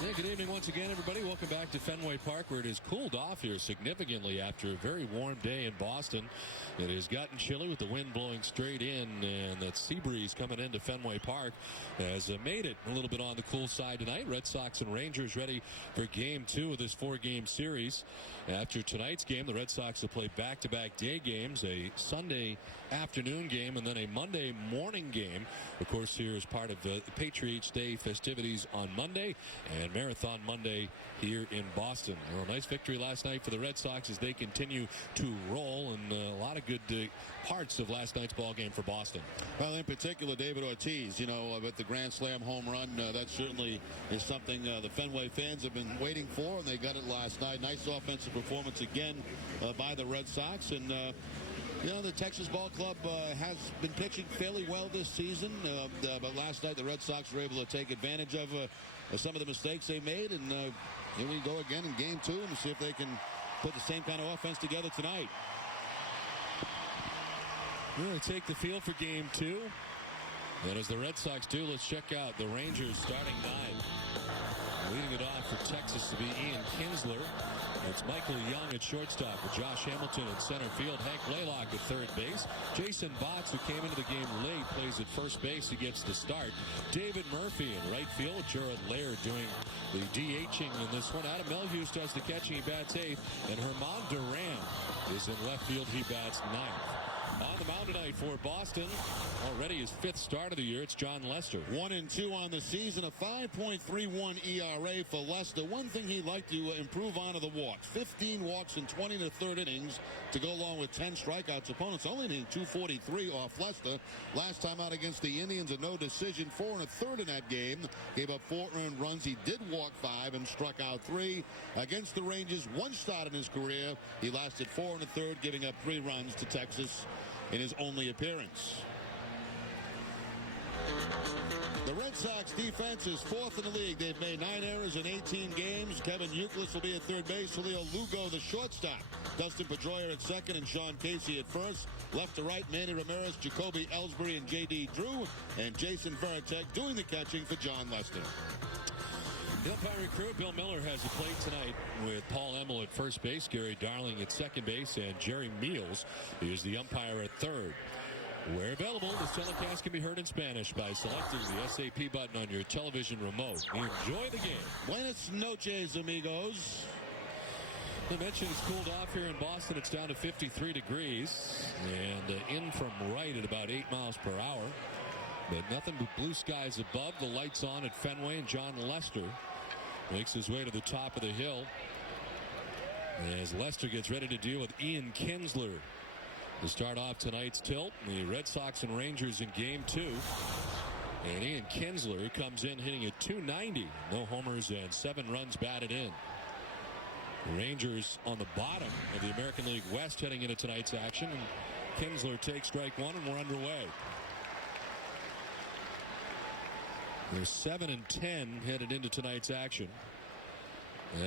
Yeah, good evening once again, everybody. Welcome back to Fenway Park, where it has cooled off here significantly after a very warm day in Boston. It has gotten chilly with the wind blowing straight in, and that sea breeze coming into Fenway Park has made it a little bit on the cool side tonight. Red Sox and Rangers ready for Game 2 of this 4-game series. After tonight's game, the Red Sox will play back-to-back day games, a Sunday afternoon game and then a Monday morning game. Of course, here is part of the Patriots Day festivities on Monday and Marathon Monday here in Boston. A nice victory last night for the Red Sox as they continue to roll, and a lot of good parts of last night's ball game for Boston. Well, in particular, David Ortiz, with the Grand Slam home run, that certainly is something the Fenway fans have been waiting for, and they got it last night. Nice offensive performance again by the Red Sox, and the Texas Ball Club has been pitching fairly well this season, but last night the Red Sox were able to take advantage of some of the mistakes they made, and here we go again in Game 2 and see if they can put the same kind of offense together tonight. We're going to take the field for Game 2. And as the Red Sox do, let's check out the Rangers starting 9. Leading it off for Texas to be Ian Kinsler. It's Michael Young at shortstop with Josh Hamilton at center field. Hank Laylock at third base. Jason Botts, who came into the game late, plays at first base. He gets the start. David Murphy in right field. Jared Laird doing the DHing in this one. Adam Melhuse does the catching. He bats 8th. And Herman Duran is in left field. He bats 9th. On the mound tonight for Boston, already his 5th start of the year, it's John Lester. 1-2 on the season, a 5.31 ERA for Lester. One thing he'd like to improve on are the walks. 15 walks in 20 and a third innings to go along with 10 strikeouts. Opponents only needing 243 off Lester. Last time out against the Indians, a no decision, 4 and a third in that game. Gave up 4 earned runs. He did walk 5 and struck out 3. Against the Rangers, 1 start in his career. He lasted 4 and a third, giving up 3 runs to Texas in his only appearance. The Red Sox defense is 4th in the league. They've made 9 errors in 18 games. Kevin Youkilis will be at third base. Julio Lugo, the shortstop. Dustin Pedroia at second and Sean Casey at first. Left to right, Manny Ramirez, Jacoby Ellsbury, and J.D. Drew. And Jason Varitek doing the catching for John Lester. The umpiring crew, Bill Miller has a plate tonight with Paul Emmel at first base, Gary Darling at second base, and Jerry Meals is the umpire at third. Where available, this telecast can be heard in Spanish by selecting the SAP button on your television remote. Enjoy the game. Buenas noches, amigos. I mentioned it's cooled off here in Boston. It's down to 53 degrees and in from right at about 8 miles per hour. But nothing but blue skies above. The lights on at Fenway, and John Lester makes his way to the top of the hill as Lester gets ready to deal with Ian Kinsler to start off tonight's tilt. The Red Sox and Rangers in Game 2. And Ian Kinsler comes in hitting at .290. No homers and 7 runs batted in. The Rangers on the bottom of the American League West heading into tonight's action. And Kinsler takes strike 1, and we're underway. They're 7-10 headed into tonight's action.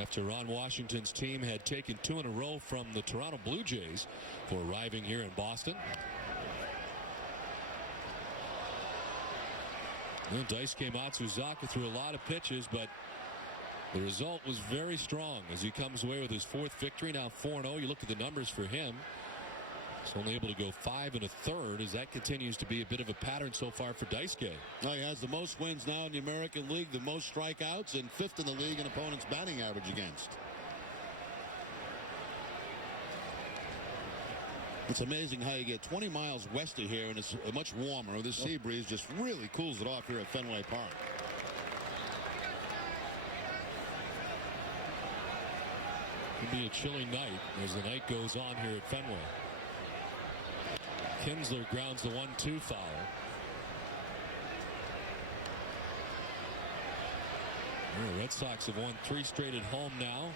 After Ron Washington's team had taken 2 in a row from the Toronto Blue Jays for arriving here in Boston. Well, Daisuke Matsuzaka threw a lot of pitches, but the result was very strong as he comes away with his 4th victory. Now 4-0. You look at the numbers for him. He's only able to go 5 1/3 as that continues to be a bit of a pattern so far for Daisuke. He has the most wins now in the American League, the most strikeouts, and 5th in the league in opponents' batting average against. It's amazing how you get 20 miles west of here and it's much warmer. This sea breeze just really cools it off here at Fenway Park. It'll be a chilly night as the night goes on here at Fenway. Kinsler grounds the 1-2 foul. The Red Sox have won 3 straight at home now.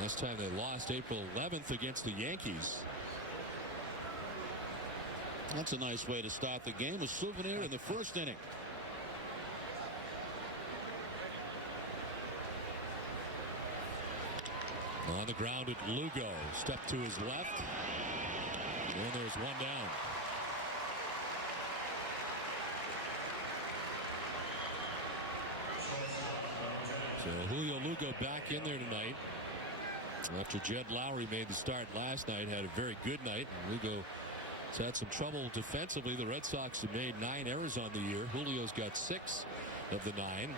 Last time they lost April 11th against the Yankees. That's a nice way to start the game. A souvenir in the first inning. On the ground at Lugo. Step to his left. And there's 1 down. So Julio Lugo back in there tonight. After Jed Lowry made the start last night, had a very good night. And Lugo has had some trouble defensively. The Red Sox have made 9 errors on the year. Julio's got 6 of the 9.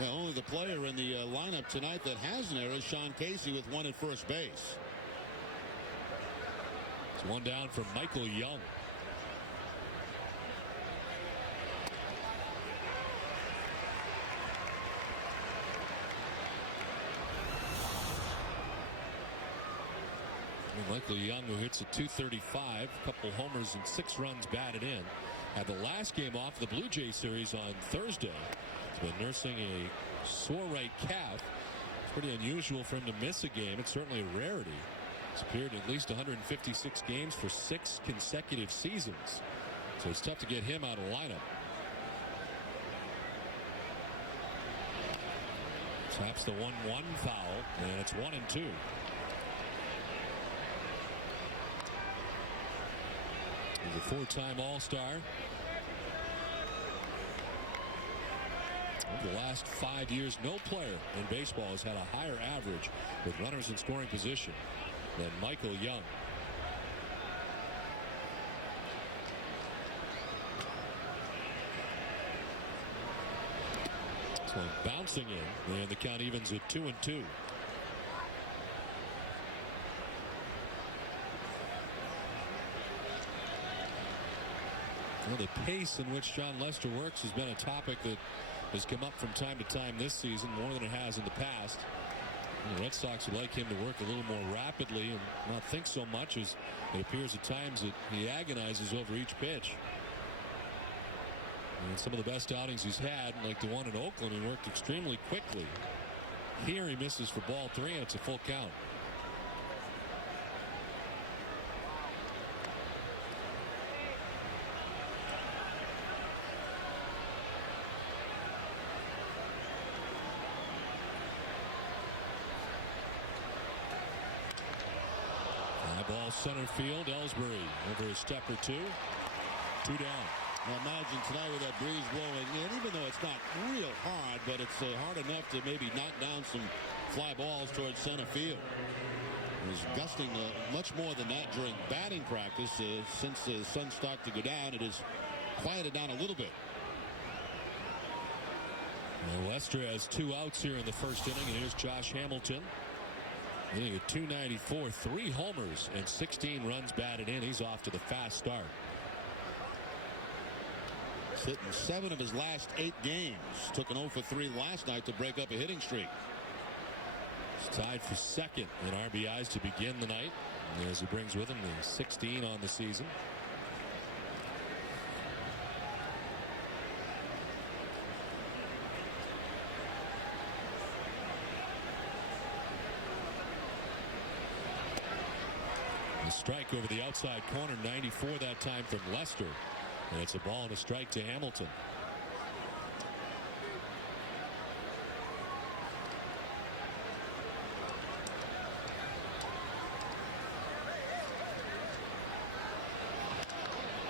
Well, only the player in the lineup tonight that has an error is Sean Casey with 1 at first base. It's 1 down from Michael Young. Michael Young, who hits at .235, a couple homers and 6 runs batted in. Had the last game off the Blue Jay series on Thursday. He's been nursing a sore right calf. It's pretty unusual for him to miss a game. It's certainly a rarity. He's appeared in at least 156 games for 6 consecutive seasons. So it's tough to get him out of the lineup. Taps the 1-1 foul, and it's 1-2. He's a 4-time All-Star. Over the last 5 years, no player in baseball has had a higher average with runners in scoring position than Michael Young. So bouncing in, and the count evens at 2-2. Well, the pace in which Jon Lester works has been a topic that has come up from time to time this season, more than it has in the past. The Red Sox would like him to work a little more rapidly and not think so much, as it appears at times that he agonizes over each pitch. And some of the best outings he's had, like the one in Oakland, he worked extremely quickly. Here he misses for ball 3, and it's a full count. Ball center field. Ellsbury over a step or 2. 2 down. Now imagine tonight with that breeze blowing in, even though it's not real hard, but it's hard enough to maybe knock down some fly balls towards center field. It was gusting much more than that during batting practice. Since the sun started to go down, it has quieted down a little bit. Well, Lester has 2 outs here in the first inning, and here's Josh Hamilton. Hitting at .294, 3 homers and 16 runs batted in. He's off to the fast start. Hitting 7 of his last 8 games. Took an 0 for 3 last night to break up a hitting streak. He's tied for second in RBIs to begin the night, as he brings with him the 16 on the season. Strike over the outside corner, 94 that time from Lester, and it's a ball and a strike to Hamilton.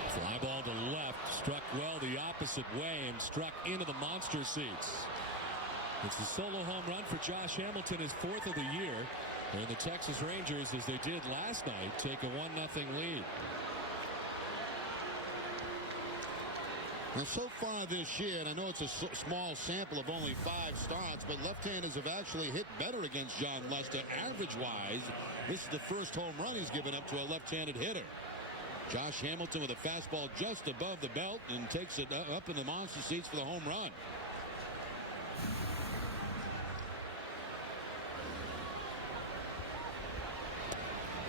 Fly ball to left, struck well the opposite way and struck into the monster seats. It's a solo home run for Josh Hamilton, his 4th of the year. And the Texas Rangers, as they did last night, take a 1-0 lead. And so far this year, and I know it's a small sample of only 5 starts, but left-handers have actually hit better against Jon Lester average-wise. This is the first home run he's given up to a left-handed hitter. Josh Hamilton with a fastball just above the belt and takes it up in the monster seats for the home run.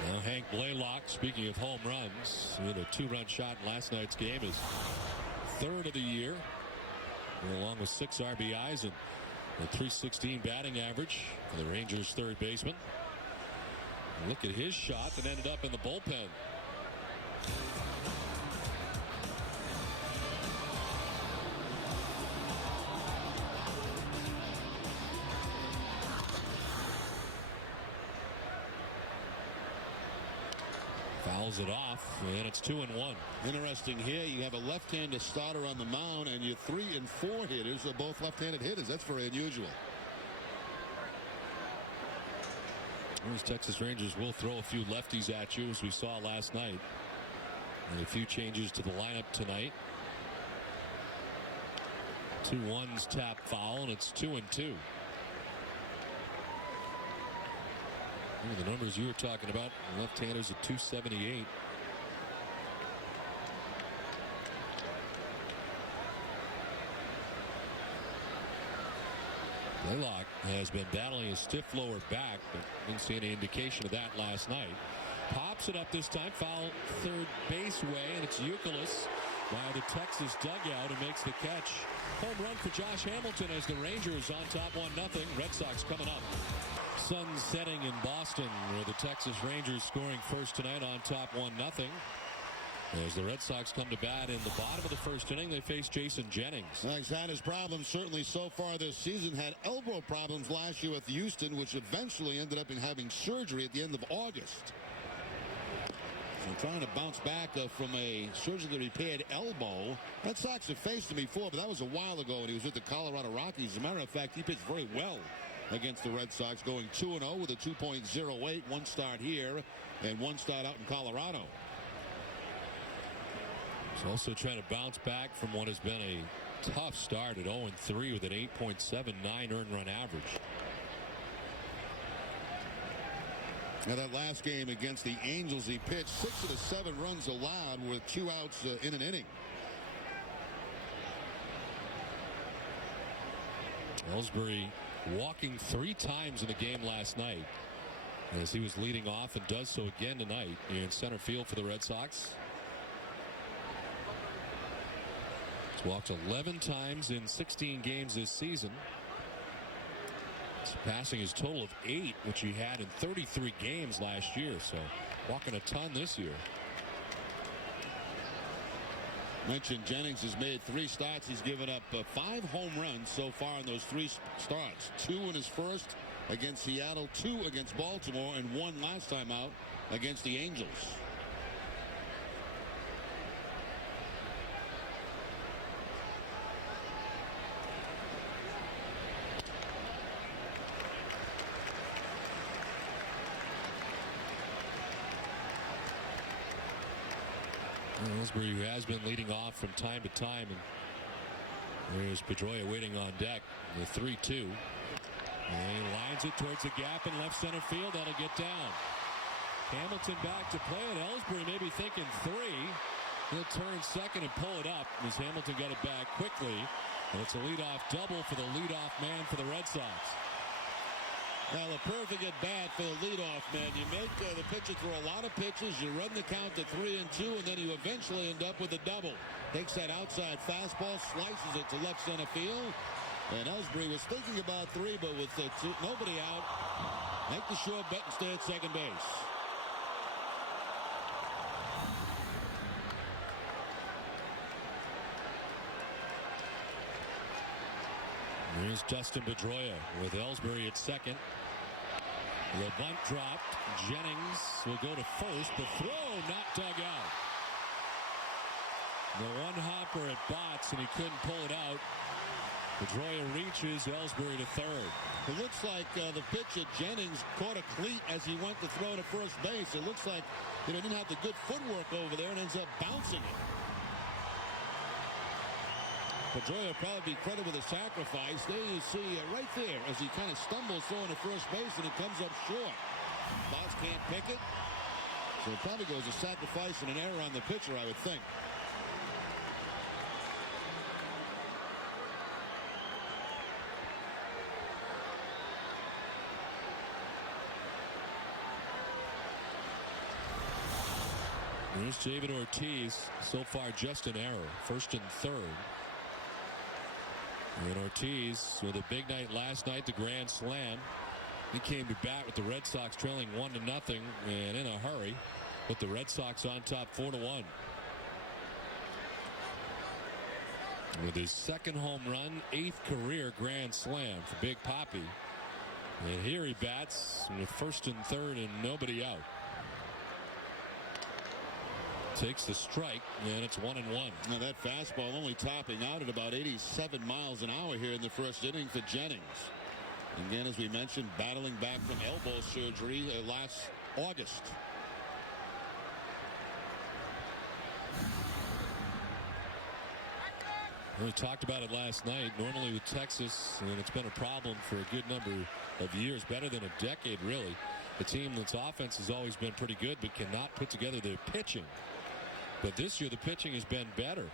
Well, Hank Blaylock, speaking of home runs, with a 2-run shot in last night's game, is 3rd of the year, along with 6 RBIs and a .316 batting average for the Rangers' 3rd baseman. Look at his shot that ended up in the bullpen. Fouls it off, and it's 2-1. Interesting here, you have a left-handed starter on the mound, and your 3 and 4 hitters are both left-handed hitters. That's very unusual. These Texas Rangers will throw a few lefties at you, as we saw last night. And a few changes to the lineup tonight. 2-1's tap foul, and it's 2-2. The numbers you were talking about, left-handers at 278. Blaylock has been battling a stiff lower back, but didn't see any indication of that last night. Pops it up this time, foul third base way, and it's Youkilis by the Texas dugout who makes the catch. Home run for Josh Hamilton as the Rangers on top 1-0. Red Sox coming up. Sun setting in Boston, where the Texas Rangers scoring first tonight on top 1-0. As the Red Sox come to bat in the bottom of the first inning, they face Jason Jennings. He's had his problems certainly so far this season. Had elbow problems last year with Houston, which eventually ended up in having surgery at the end of August. So trying to bounce back from a surgically repaired elbow. Red Sox have faced him before, but that was a while ago when he was with the Colorado Rockies. As a matter of fact, he pitched very well against the Red Sox, going 2-0 with a 2.08. One start here and one start out in Colorado. He's also trying to bounce back from what has been a tough start at 0-3 with an 8.79 earned run average. Now that last game against the Angels, he pitched 6 of the 7 runs allowed with 2 outs in an inning. Ellsbury walking 3 times in the game last night as he was leading off, and does so again tonight in center field for the Red Sox. He's walked 11 times in 16 games this season, surpassing his total of 8, which he had in 33 games last year. So walking a ton this year. Mentioned Jennings has made 3 starts. He's given up 5 home runs so far in those 3 starts. 2 in his first against Seattle, 2 against Baltimore, and 1 last time out against the Angels. Ellsbury, who has been leading off from time to time, and there's Pedroia waiting on deck. The 3-2, and he lines it towards the gap in left center field. That'll get down. Hamilton back to play it. Ellsbury maybe thinking 3. He'll turn second and pull it up as Hamilton got it back quickly, and it's a leadoff double for the leadoff man for the Red Sox. Now, the perfect at bat for the leadoff man. You make the pitcher throw a lot of pitches. You run the count to 3-2, and then you eventually end up with a double. Takes that outside fastball, slices it to left center field. And Ellsbury was thinking about 3, but with nobody out, make the short bet and stay at second base. Here's Dustin Pedroia with Ellsbury at second. The bunt dropped. Jennings will go to first. The throw not dug out. The one hopper at Botts, and he couldn't pull it out. Pedroia reaches Ellsbury to third. It looks like the pitch at Jennings caught a cleat as he went to throw to first base. It looks like he didn't have the good footwork over there and ends up bouncing it. Pedroia will probably be credited with a sacrifice. There you see right there as he kind of stumbles throwing to first base, and it comes up short. Botts can't pick it. So it probably goes a sacrifice and an error on the pitcher, I would think. Here's David Ortiz. So far just an error. First and third. And Ortiz with a big night last night, the grand slam. He came to bat with the Red Sox trailing 1-0 and in a hurry, with the Red Sox on top 4-1. With his second home run, 8th career grand slam for Big Papi. And here he bats with first and third and nobody out. Takes the strike, and it's 1-1. Now that fastball only topping out at about 87 miles an hour here in the first inning for Jennings. Again, as we mentioned, battling back from elbow surgery last August. We talked about it last night. Normally with Texas, and it's been a problem for a good number of years, better than a decade really. A team that's offense has always been pretty good but cannot put together their pitching. But this year the pitching has been better,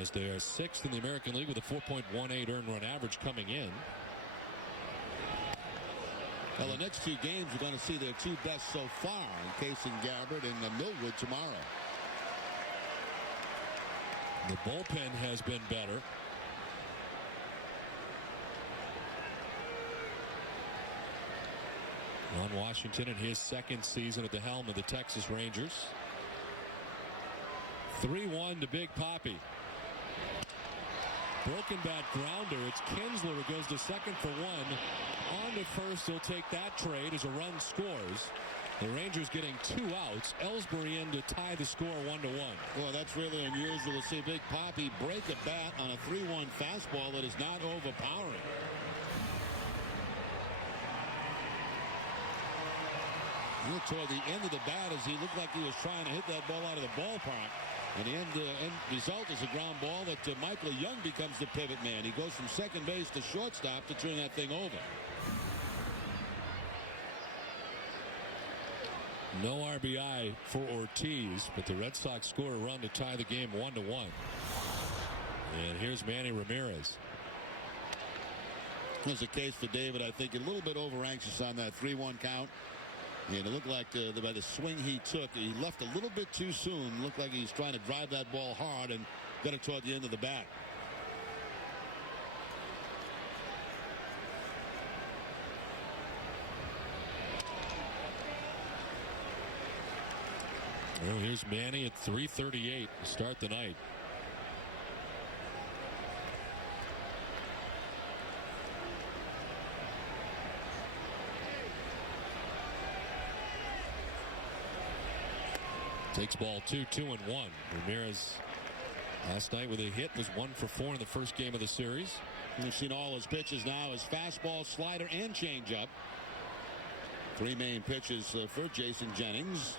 as they are sixth in the American League with a 4.18 earned run average coming in. Well, the next two games we're going to see their two best so far in Case and Gabbard and Millwood tomorrow. The bullpen has been better. Ron Washington in his second season at the helm of the Texas Rangers. 3-1 to Big Papi. Broken bat grounder. It's Kinsler who goes to second for one. On to first. He'll take that trade as a run scores. The Rangers getting two outs. Ellsbury in to tie the score 1-1. Well, that's really unusual to see Big Papi break a bat on a 3-1 fastball that is not overpowering. Toward the end of the bat, as he looked like he was trying to hit that ball out of the ballpark. And the end result is a ground ball that Michael Young becomes the pivot man. He goes from second base to shortstop to turn that thing over. No RBI for Ortiz, but the Red Sox score a run to tie the game 1-1. And here's Manny Ramirez. Was the case for David, I think, a little bit over anxious on that 3-1 count. And it looked like by the swing he took, he left a little bit too soon. Looked like he's trying to drive that ball hard and got it toward the end of the bat. Well, here's Manny at 3:38 to start the night. Takes ball 2, 2-1. Ramirez last night with a hit was 1 for 4 in the first game of the series. We've seen all his pitches now, his fastball, slider, and changeup. Three main pitches for Jason Jennings.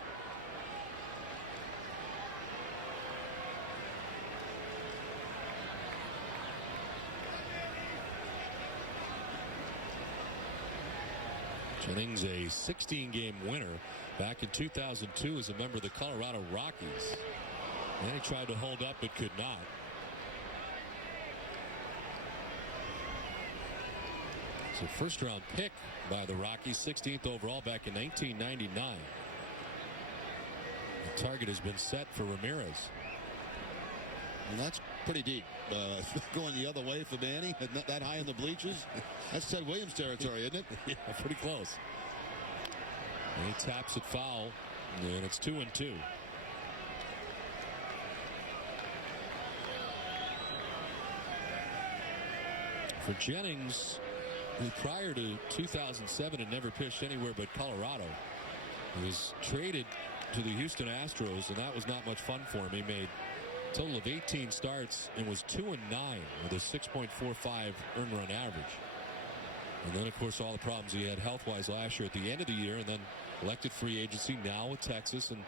Jennings, a 16-game winner back in 2002 as a member of the Colorado Rockies. And he tried to hold up but could not. It's a first-round pick by the Rockies, 16th overall back in 1999. The target has been set for Ramirez. And that's pretty deep. Going the other way for Manny, not that high in the bleachers. That's Ted Williams territory, isn't it? Yeah, pretty close. And he taps it foul, and it's 2-2. For Jennings, who prior to 2007 had never pitched anywhere but Colorado, he was traded to the Houston Astros, and that was not much fun for him. He made a total of 18 starts and was 2-9 with a 6.45 earned run average. And then, of course, all the problems he had health-wise last year at the end of the year, and then elected free agency now with Texas, and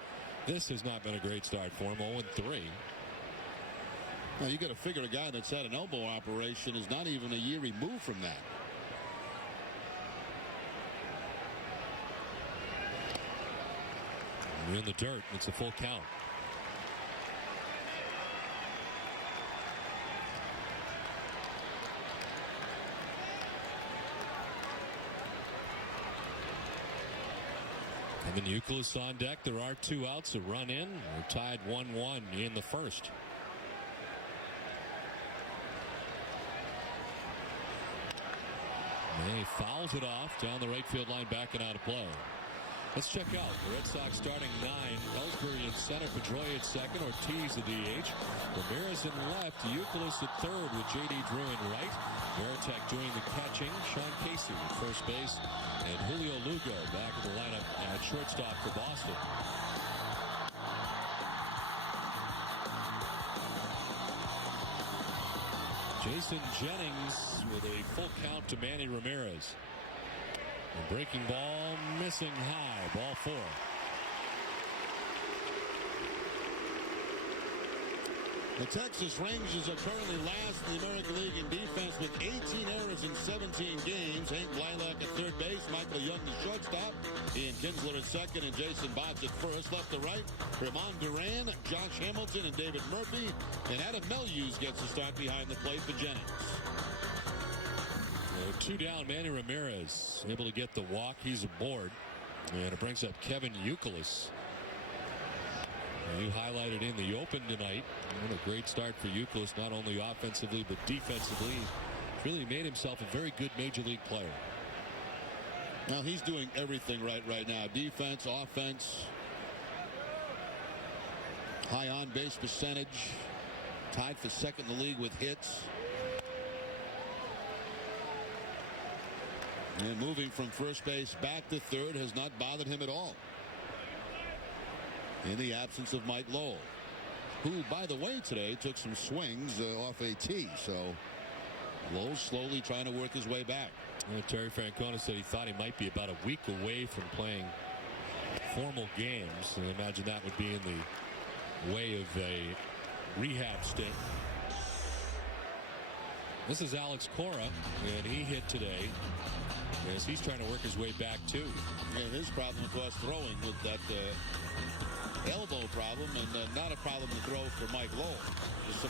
this has not been a great start for him, 0-3. Well, you got to figure a guy that's had an elbow operation is not even a year removed from that. We're in the dirt. It's a full count. And then Youkilis on deck. There are two outs, a run in. We're tied 1-1 in the first. And he fouls it off down the right field line, backing out of play. Let's check out the Red Sox starting 9. Ellsbury in center, Pedroia at second, Ortiz the DH, Ramirez in left, Youkilis at third with J.D. Drew in right, Veritek doing the catching, Sean Casey at first base, and Julio Lugo back in the lineup at shortstop for Boston. Jason Jennings with a full count to Manny Ramirez. A breaking ball missing high. Ball 4. The Texas Rangers are currently last in the American League in defense with 18 errors in 17 games. Hank Blilak at third base, Michael Young the shortstop, Ian Kinsler at second, and Jason Botts at first. Left to right, Ramon Duran, Josh Hamilton, and David Murphy. And Adam Melius gets the start behind the plate for Jennings. 2 down, Manny Ramirez able to get the walk. He's aboard. And it brings up Kevin Youkilis. You highlighted in the open tonight. What a great start for Youkilis, not only offensively but defensively. He's really made himself a very good major league player. Now he's doing everything right now. Defense, offense, high on base percentage, tied for second in the league with hits. And moving from first base back to third has not bothered him at all. In the absence of Mike Lowell, who, by the way, today took some swings off a tee. So Lowell slowly trying to work his way back. Well, Terry Francona said he thought he might be about a week away from playing formal games. And I imagine that would be in the way of a rehab stint. This is Alex Cora, and he hit today as he's trying to work his way back too. And his problem, of course, throwing with that elbow problem, and not a problem to throw for Mike Lowell. Just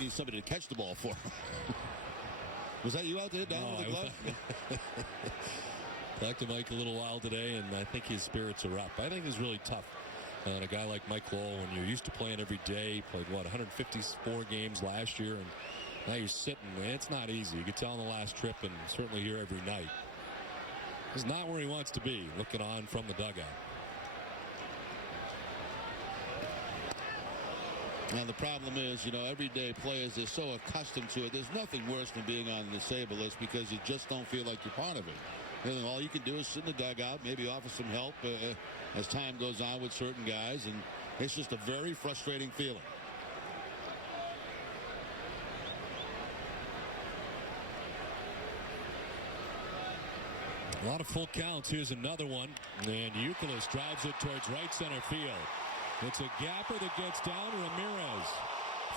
needs somebody to catch the ball for. Was that you out there down with the glove? Talked to Mike a little while today, and I think his spirits are up. I think it's really tough on a guy like Mike Lowell when you're used to playing every day. Played 154 games last year, and now you're sitting. It's not easy. You could tell on the last trip, and certainly here every night. It's not where he wants to be, looking on from the dugout. Now the problem is, everyday players are so accustomed to it. There's nothing worse than being on the disabled list because you just don't feel like you're part of it. All you can do is sit in the dugout, maybe offer some help as time goes on with certain guys, and it's just a very frustrating feeling. A lot of full counts. Here's another one, and Youkilis drives it towards right center field. It's a gapper that gets down. Ramirez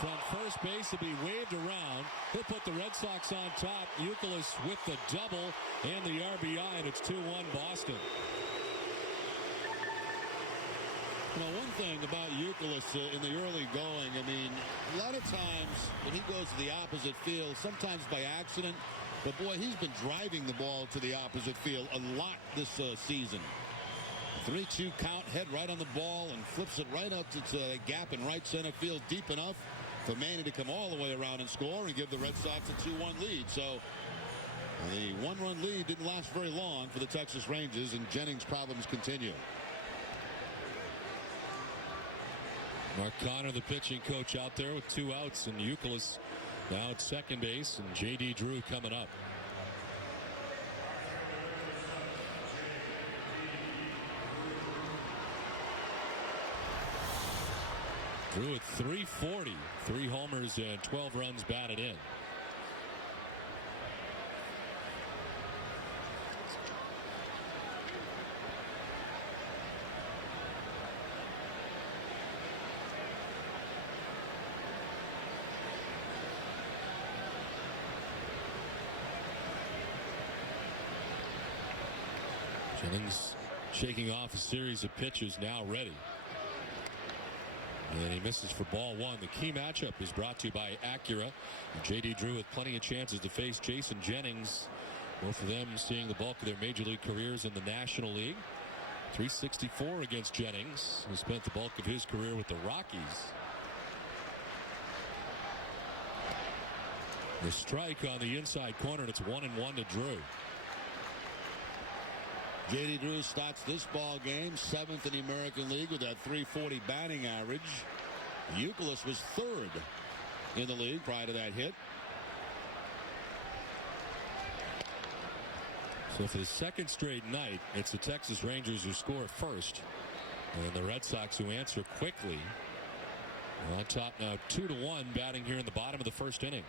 from first base to be waved around. He'll put the Red Sox on top. Youkilis with the double and the RBI, and it's 2-1 Boston. One thing about Youkilis in the early going, a lot of times when he goes to the opposite field, sometimes by accident, but boy, he's been driving the ball to the opposite field a lot this season. 3-2 count, head right on the ball, and flips it right up to a gap in right center field, deep enough for Manny to come all the way around and score and give the Red Sox a 2-1 lead. So the one-run lead didn't last very long for the Texas Rangers, and Jennings' problems continue. Mark Connor, the pitching coach, out there with 2 outs, and Youkilis now at second base, and J.D. Drew coming up. Drew at 340, 3 homers and 12 runs batted in. Jennings shaking off a series of pitches, now ready. And he misses for ball 1. The key matchup is brought to you by Acura. J.D. Drew with plenty of chances to face Jason Jennings. Both of them seeing the bulk of their major league careers in the National League. 364 against Jennings, who spent the bulk of his career with the Rockies. The strike on the inside corner, and it's 1-1 to Drew. J.D. Drew starts this ball game 7th in the American League with that 340 batting average. Youkilis was 3rd in the league prior to that hit. So for the second straight night, it's the Texas Rangers who score first, and the Red Sox who answer quickly. On top now 2-1, batting here in the bottom of the first inning.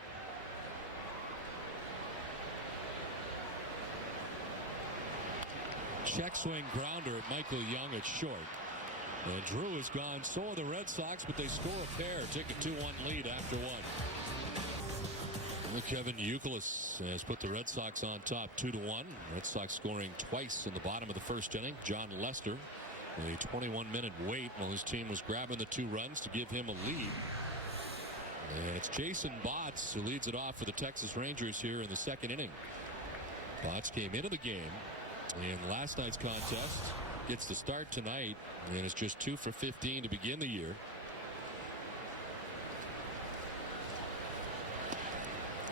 Check swing grounder at Michael Young at short. And Drew is gone. So are the Red Sox, but they score a pair. Take a 2-1 lead after one. Kevin Youkilis has put the Red Sox on top 2-1. Red Sox scoring twice in the bottom of the first inning. John Lester, a 21-minute wait while his team was grabbing the 2 runs to give him a lead. And it's Jason Botts who leads it off for the Texas Rangers here in the second inning. Botts came into the game in last night's contest. Gets the start tonight and is just 2 for 15 to begin the year.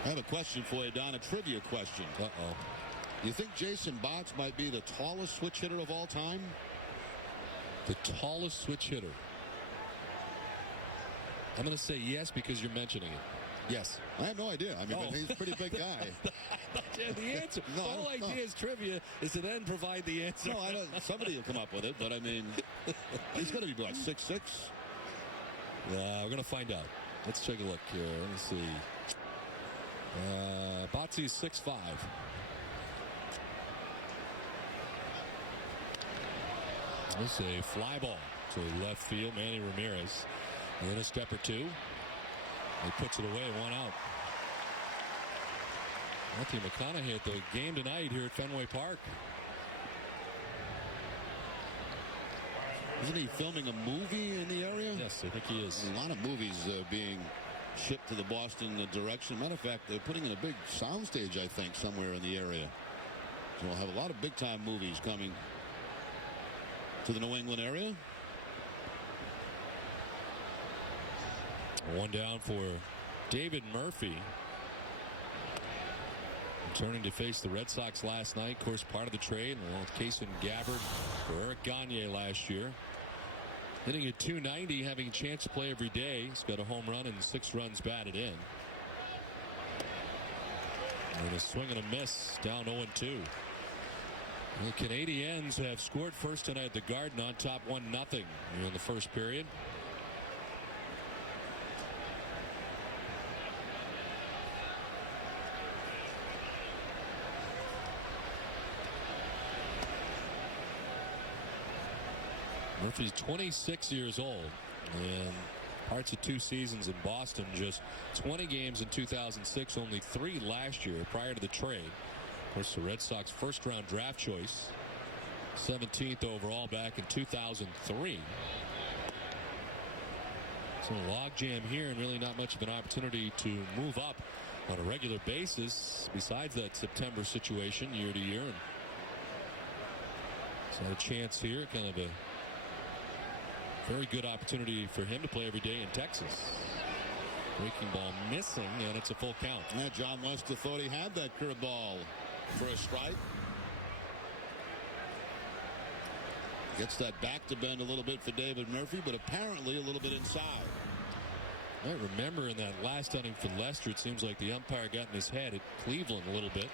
I have a question for you, Don, a trivia question. Uh-oh. You think Jason Botts might be the tallest switch hitter of all time? The tallest switch hitter? I'm going to say yes because you're mentioning it. Yes. I have no idea. I mean, but he's a pretty big guy. The answer. No, the whole idea is trivia is to then provide the answer. No, I don't. Somebody will come up with it, but I mean, he's going to be like 6'6". We're going to find out. Let's take a look here. Let me see. Botsy's 6'5". This is a fly ball to left field. Manny Ramirez. And then a step or two. He puts it away, 1 out. Matthew McConaughey at the game tonight here at Fenway Park. Isn't he filming a movie in the area? Yes, I think he is. A lot of movies being shipped to the Boston direction. Matter of fact, they're putting in a big soundstage, I think, somewhere in the area. So we'll have a lot of big-time movies coming to the New England area. 1 down for David Murphy. Returning to face the Red Sox last night. Of course, part of the trade along with Kason Gabbard for Eric Gagne last year. Hitting at .290, having a chance to play every day. He's got a home run and 6 runs batted in. And a swing and a miss, down 0-2. The Canadiens have scored first tonight at the Garden on top 1-0 in the first period. Murphy's 26 years old and parts of 2 seasons in Boston, just 20 games in 2006, only 3 last year prior to the trade. Of course, the Red Sox first round draft choice, 17th overall back in 2003. So a logjam here and really not much of an opportunity to move up on a regular basis besides that September situation year to year. And so a chance here, kind of a very good opportunity for him to play every day in Texas. Breaking ball missing, and it's a full count. Yeah, John Lester thought he had that curveball for a strike. Gets that back to bend a little bit for David Murphy, but apparently a little bit inside. I remember in that last inning for Lester, it seems like the umpire got in his head at Cleveland a little bit.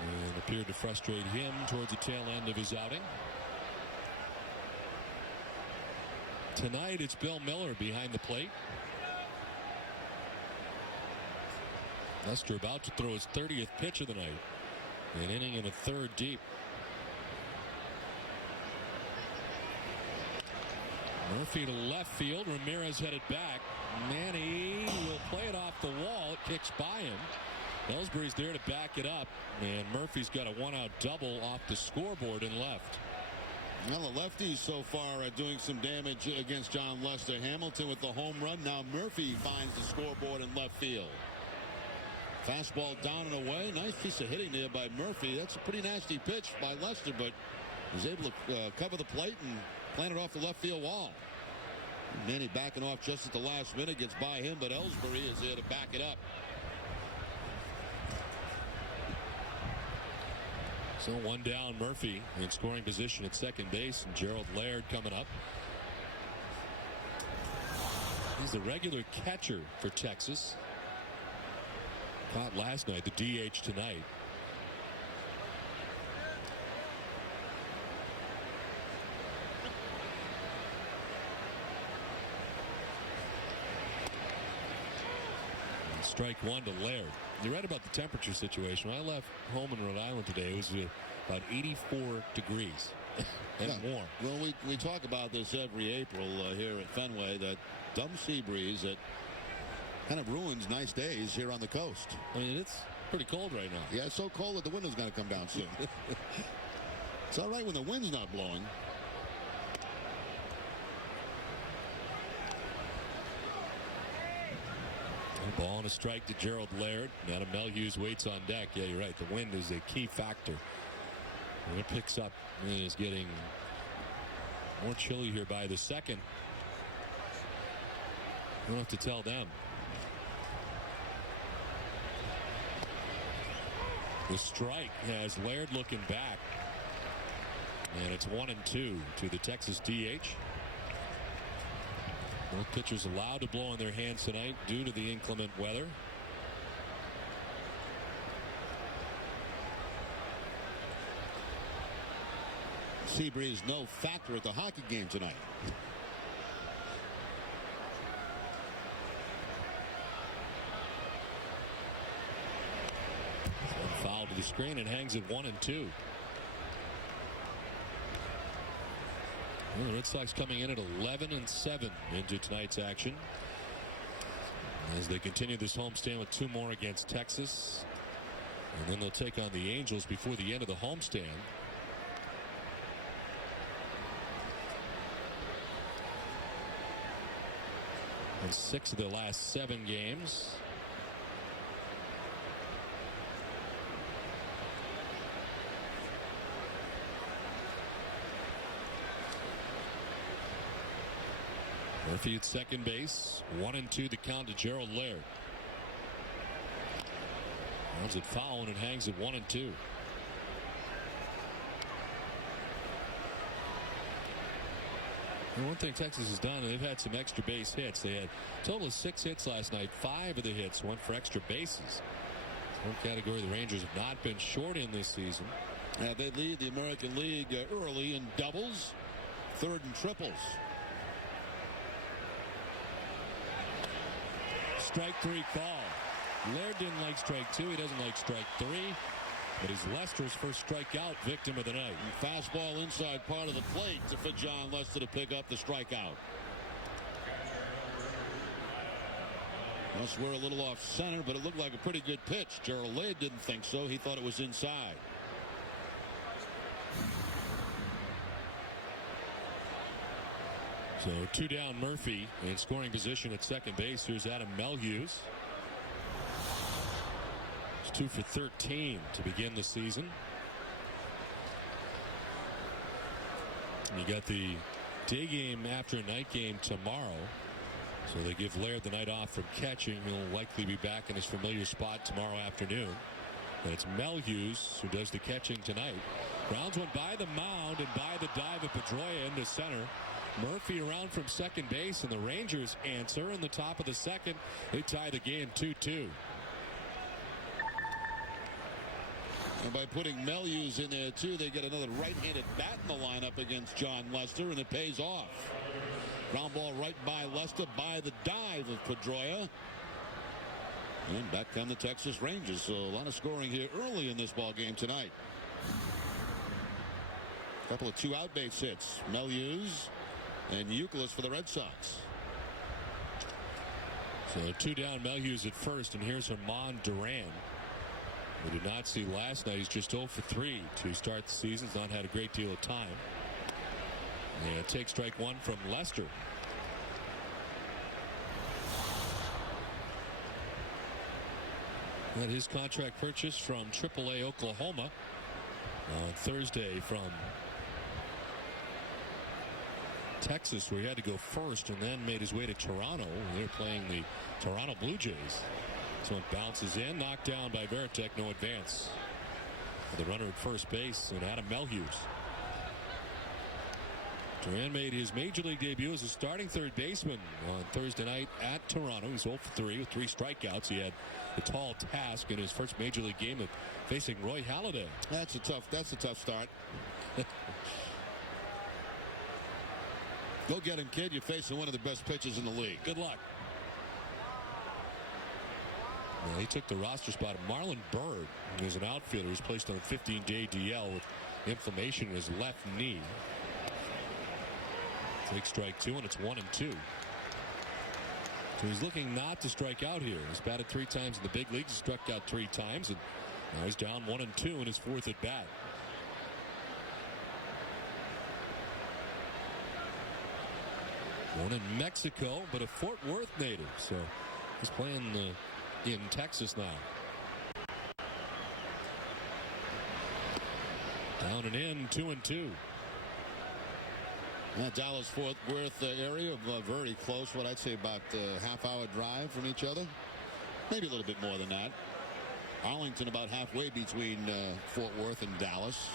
And appeared to frustrate him towards the tail end of his outing. Tonight it's Bill Miller behind the plate. Lester about to throw his 30th pitch of the night. An inning and a third deep. Murphy to left field. Ramirez headed back. Manny will play it off the wall. It kicks by him. Ellsbury's there to back it up. And Murphy's got a 1-out double off the scoreboard in left. Well, the lefties so far are doing some damage against John Lester. Hamilton with the home run. Now Murphy finds the scoreboard in left field. Fastball down and away. Nice piece of hitting there by Murphy. That's a pretty nasty pitch by Lester, but he's able to cover the plate and plant it off the left field wall. Manny backing off just at the last minute, gets by him, but Ellsbury is there to back it up. So 1 down, Murphy in scoring position at second base, and Gerald Laird coming up. He's the regular catcher for Texas. Caught last night, the DH tonight. Strike 1 to Laird. You're right about the temperature situation. When I left home in Rhode Island today, it was about 84 degrees and warm. Well, we talk about this every April here at Fenway, that dumb sea breeze that kind of ruins nice days here on the coast. I mean, it's pretty cold right now. Yeah, it's so cold that the window's going to come down soon. It's all right when the wind's not blowing. A ball and a strike to Gerald Laird. Adam Melhuse waits on deck. Yeah, you're right. The wind is a key factor. When it picks up, it is getting more chilly here by the second. We don't have to tell them. The strike has Laird looking back. And it's 1-2 to the Texas DH. Both pitchers allowed to blow in their hands tonight due to the inclement weather. Sea breeze no factor at the hockey game tonight. One foul to the screen and hangs at 1-2. Well, the Red Sox coming in at 11-7 into tonight's action as they continue this homestand with 2 more against Texas, and then they'll take on the Angels before the end of the homestand. In 6 of the last 7 games. Murphy at second base. 1-2 the count to Gerald Laird. Runs it foul and it hangs at 1-2. And one thing Texas has done, they've had some extra base hits. They had a total of 6 hits last night. 5 of the hits went for extra bases. One category the Rangers have not been short in this season. They lead the American League early in doubles, third and triples. Strike 3 call. Laird didn't like strike 2. He doesn't like strike 3. But he's Lester's first strikeout victim of the night. And fastball inside part of the plate for John Lester to pick up the strikeout. Must were a little off center, but it looked like a pretty good pitch. Gerald Laird didn't think so. He thought it was inside. So 2 down Murphy in scoring position at second base. Here's Adam Melhuse. It's 2 for 13 to begin the season. And you got the day game after a night game tomorrow. So they give Laird the night off from catching. He'll likely be back in his familiar spot tomorrow afternoon. And it's Melhuse who does the catching tonight. Grounds one by the mound and by the dive of Pedroia into center. Murphy around from second base, and the Rangers answer in the top of the second. They tie the game 2-2. And by putting Melhuse in there too, they get another right-handed bat in the lineup against John Lester, and it pays off. Ground ball right by Lester by the dive of Pedroia. And back come the Texas Rangers. So a lot of scoring here early in this ball game tonight. A couple of 2-out base hits. Melhuse and Youkilis for the Red Sox. So 2 down, Melhuse at first, and here's Herman Duran. We did not see last night. He's just 0 for 3 to start the season. He's not had a great deal of time. And take strike 1 from Lester. And his contract purchase from AAA Oklahoma on Thursday from Texas, where he had to go first and then made his way to Toronto. They're playing the Toronto Blue Jays. So it bounces in, knocked down by Veritek, no advance. The runner at first base and Adam Melhuse. Duran made his major league debut as a starting third baseman on Thursday night at Toronto. He's 0 for 3 with 3 strikeouts. He had the tall task in his first major league game of facing Roy Halladay. That's a tough start. Go get him, kid. You're facing one of the best pitchers in the league. Good luck. He took the roster spot of Marlon Byrd, who is an outfielder who's placed on a 15-day DL with inflammation in his left knee. Take strike 2, and it's 1-2. So he's looking not to strike out here. He's batted 3 times in the big leagues, struck out 3 times, and now he's down 1-2 in his 4th at bat. Born in Mexico, but a Fort Worth native, so he's playing in Texas now. Down and in, 2-2. Dallas-Fort Worth area, very close, what I'd say about a half-hour drive from each other. Maybe a little bit more than that. Arlington about halfway between Fort Worth and Dallas,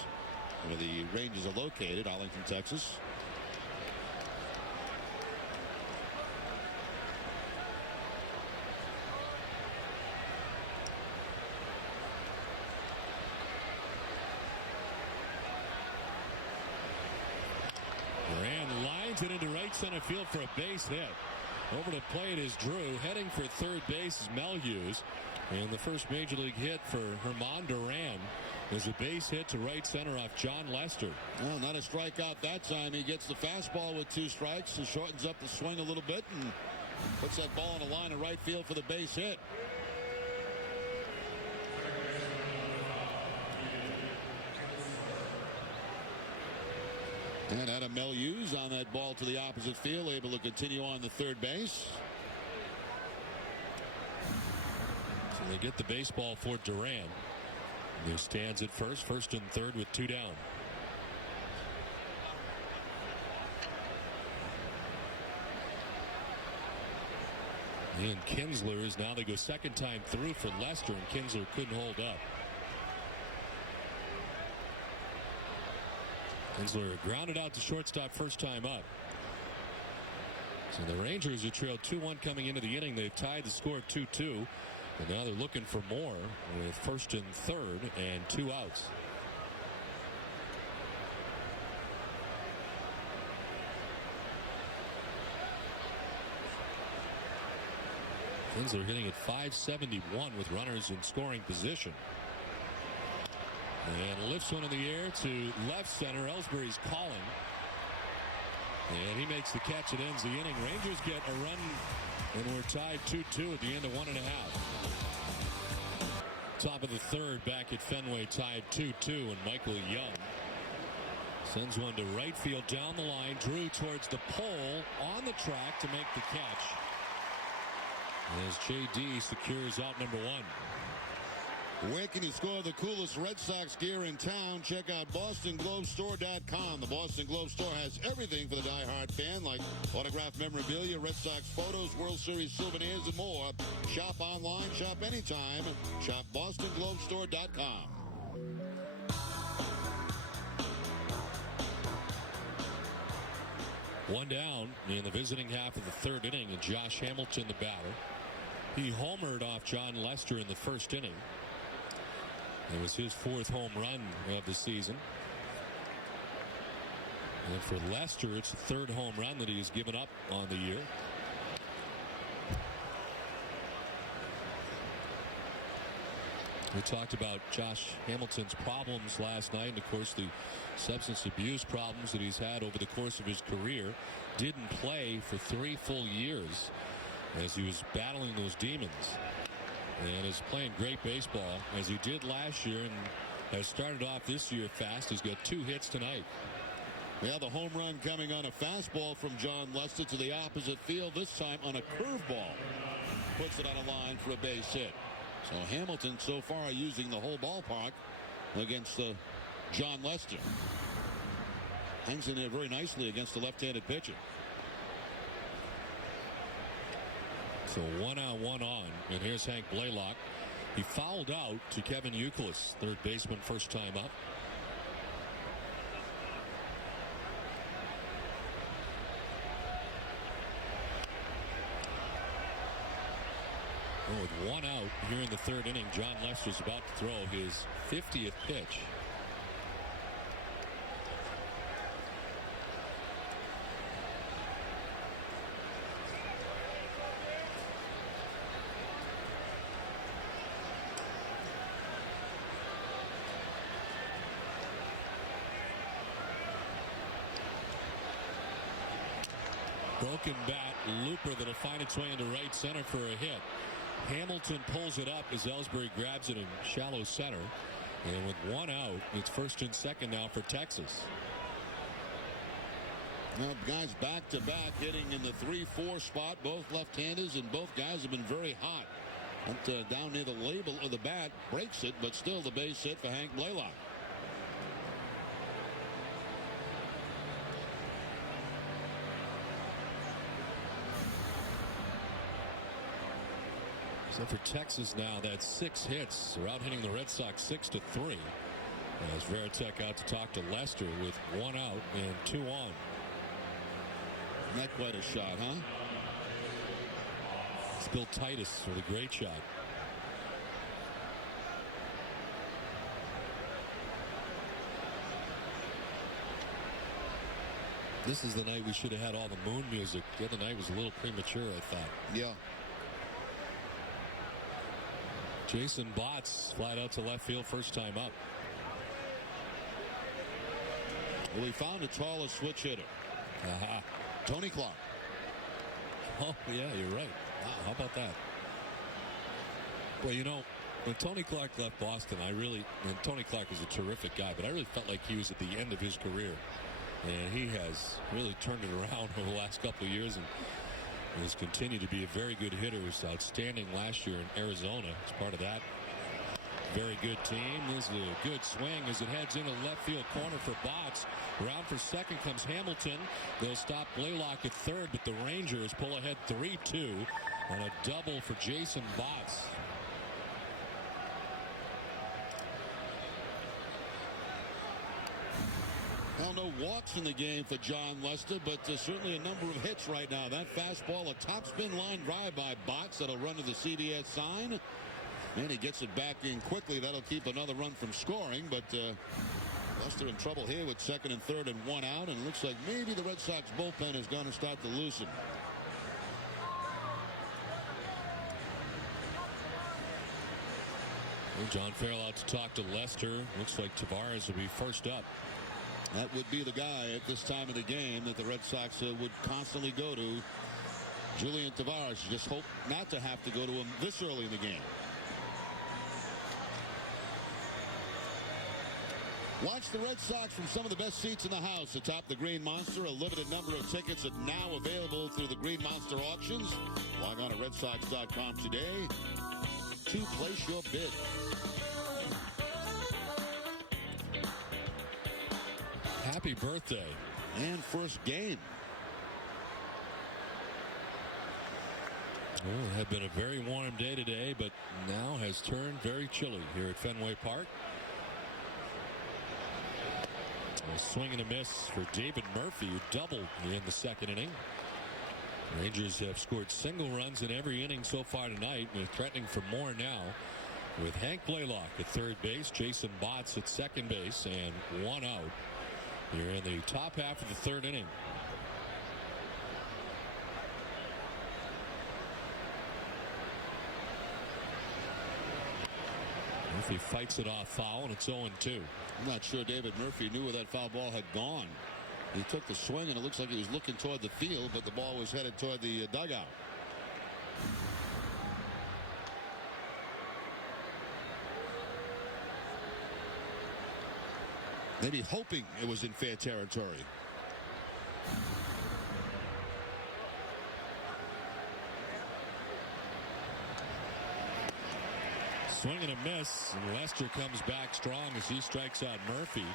where the Rangers are located, Arlington, Texas. It into right center field for a base hit. Over to plate is Drew. Heading for third base is Melhuse. And the first major league hit for Herman Duran is a base hit to right center off John Lester. Well, not a strikeout that time. He gets the fastball with 2 strikes and shortens up the swing a little bit and puts that ball in the line of right field for the base hit. And Adam Melhuse on that ball to the opposite field, able to continue on the third base. So they get the baseball for Duran. He stands at first and third with 2 down. And Kinsler is now, they go second time through for Lester, and Kinsler couldn't hold up. Kinsler grounded out to shortstop first time up. So the Rangers, who trailed 2-1 coming into the inning, they've tied the score at 2-2. And now they're looking for more with first and third and 2 outs. Kinsler hitting at .571 with runners in scoring position. And lifts one in the air to left center. Ellsbury's calling. And he makes the catch. It ends the inning. Rangers get a run, and we're tied 2-2 at the end of 1.5. Top of the third, back at Fenway, tied 2-2, and Michael Young sends one to right field down the line. Drew towards the pole on the track to make the catch, as J.D. secures out number 1. Where can you score the coolest Red Sox gear in town? Check out BostonGlobeStore.com. The Boston Globe Store has everything for the diehard fan, like autographed memorabilia, Red Sox photos, World Series souvenirs, and more. Shop online, shop anytime. Shop BostonGlobeStore.com. One down in the visiting half of the third inning, and Josh Hamilton, the batter. He homered off John Lester in the first inning. It was his 4th home run of the season. And for Lester, it's the 3rd home run that he has given up on the year. We talked about Josh Hamilton's problems last night, and of course the substance abuse problems that he's had over the course of his career. Didn't play for 3 full years as he was battling those demons. And is playing great baseball as he did last year, and has started off this year fast. He's got 2 hits tonight. We have the home run coming on a fastball from John Lester to the opposite field, this time on a curveball. Puts it on a line for a base hit. So Hamilton so far using the whole ballpark against John Lester. Hangs in there very nicely against the left-handed pitcher. So 1-on, 1-on, and here's Hank Blaylock. He fouled out to Kevin Youkilis, third baseman, first time up. Well, with 1 out here in the third inning, John Lester's about to throw his 50th pitch. broken bat looper that'll find its way into right center for a hit. Hamilton pulls it up as Ellsbury grabs it in shallow center. And with one out, it's first and second now for Texas. Now, guys back-to-back hitting in the 3-4 spot. Both left-handers, and both guys have been very hot. Went down near the label of the bat, breaks it, but still the base hit for Hank Blaylock. So for Texas now, that's 6 hits. They're out hitting the Red Sox 6-3. As Varitek out to talk to Lester with 1 out and 2 on. Not quite a shot, huh? It's Bill Titus with a great shot. This is the night we should have had all the moon music. The other night was a little premature, I thought. Yeah. Jason Botts flat out to left field first time up. Well, we found a taller switch hitter. Aha. Tony Clark. Oh, yeah, you're right. Wow, how about that? Well, you know, when Tony Clark left Boston, and Tony Clark was a terrific guy, but I really felt like he was at the end of his career. And he has really turned it around over the last couple of years and has continued to be a very good hitter. He was outstanding last year in Arizona as part of that very good team. This is a good swing as it heads into left field corner for Botts. Round for second comes Hamilton. They'll stop Blaylock at third, but the Rangers pull ahead 3-2 on a double for Jason Botts. Well, no walks in the game for John Lester, but certainly a number of hits right now. That fastball, a topspin line drive by Botts that'll run to the CBS sign. And he gets it back in quickly. That'll keep another run from scoring, but Lester in trouble here with second and third and 1 out, and it looks like maybe the Red Sox bullpen is going to start to loosen. John Farrell out to talk to Lester. Looks like Tavares will be first up. That would be the guy at this time of the game that the Red Sox would constantly go to. Julian Tavares. You just hope not to have to go to him this early in the game. Watch the Red Sox from some of the best seats in the house atop the Green Monster. A limited number of tickets are now available through the Green Monster auctions. Log on to RedSox.com today to place your bid. Happy birthday. And first game. Well, it had been a very warm day today, but now has turned very chilly here at Fenway Park. A swing and a miss for David Murphy, who doubled in the second inning. Rangers have scored single runs in every inning so far tonight, and they're threatening for more now. With Hank Blaylock at third base, Jason Botts at second base, and 1 out. You're in the top half of the third inning. Murphy fights it off foul, and it's 0-2. I'm not sure David Murphy knew where that foul ball had gone. He took the swing, and it looks like he was looking toward the field, but the ball was headed toward the dugout. Maybe hoping it was in fair territory. Swing and a miss, and Lester comes back strong as he strikes out Murphy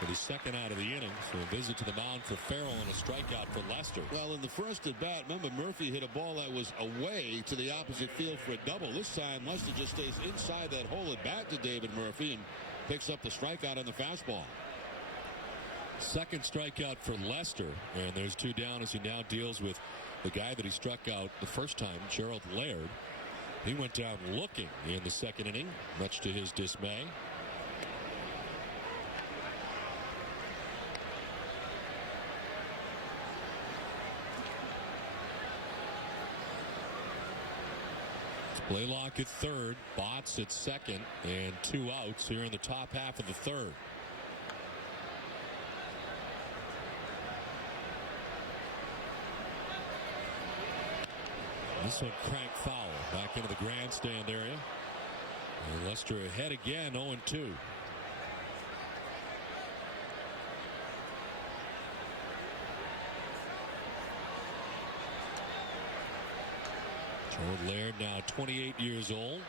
for the second out of the inning. So a visit to the mound for Farrell and a strikeout for Lester. Well, in the first at bat, remember Murphy hit a ball that was away to the opposite field for a double. This time Lester just stays inside that hole at bat to David Murphy and picks up the strikeout on the fastball. Second strikeout for Lester, and there's 2 down as he now deals with the guy that he struck out the first time, Gerald Laird. He went down looking in the second inning, much to his dismay. It's Blaylock at third, Botts at second, and 2 outs here in the top half of the third. This one cranked foul back into the grandstand area. And Leicester ahead again, 0-2. Gerald Laird, now 28 years old.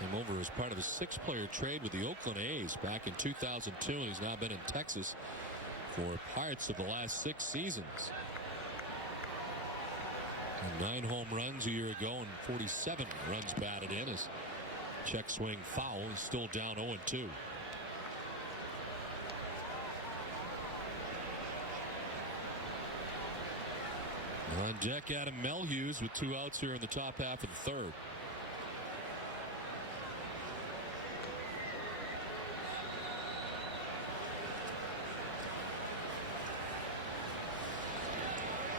Came over as part of a 6-player trade with the Oakland A's back in 2002, and he's now been in Texas for parts of the last 6 seasons. And 9 home runs a year ago and 47 runs batted in. His check swing foul. He's still down 0-2. On deck, Adam Melhuse with 2 outs here in the top half of the 3rd.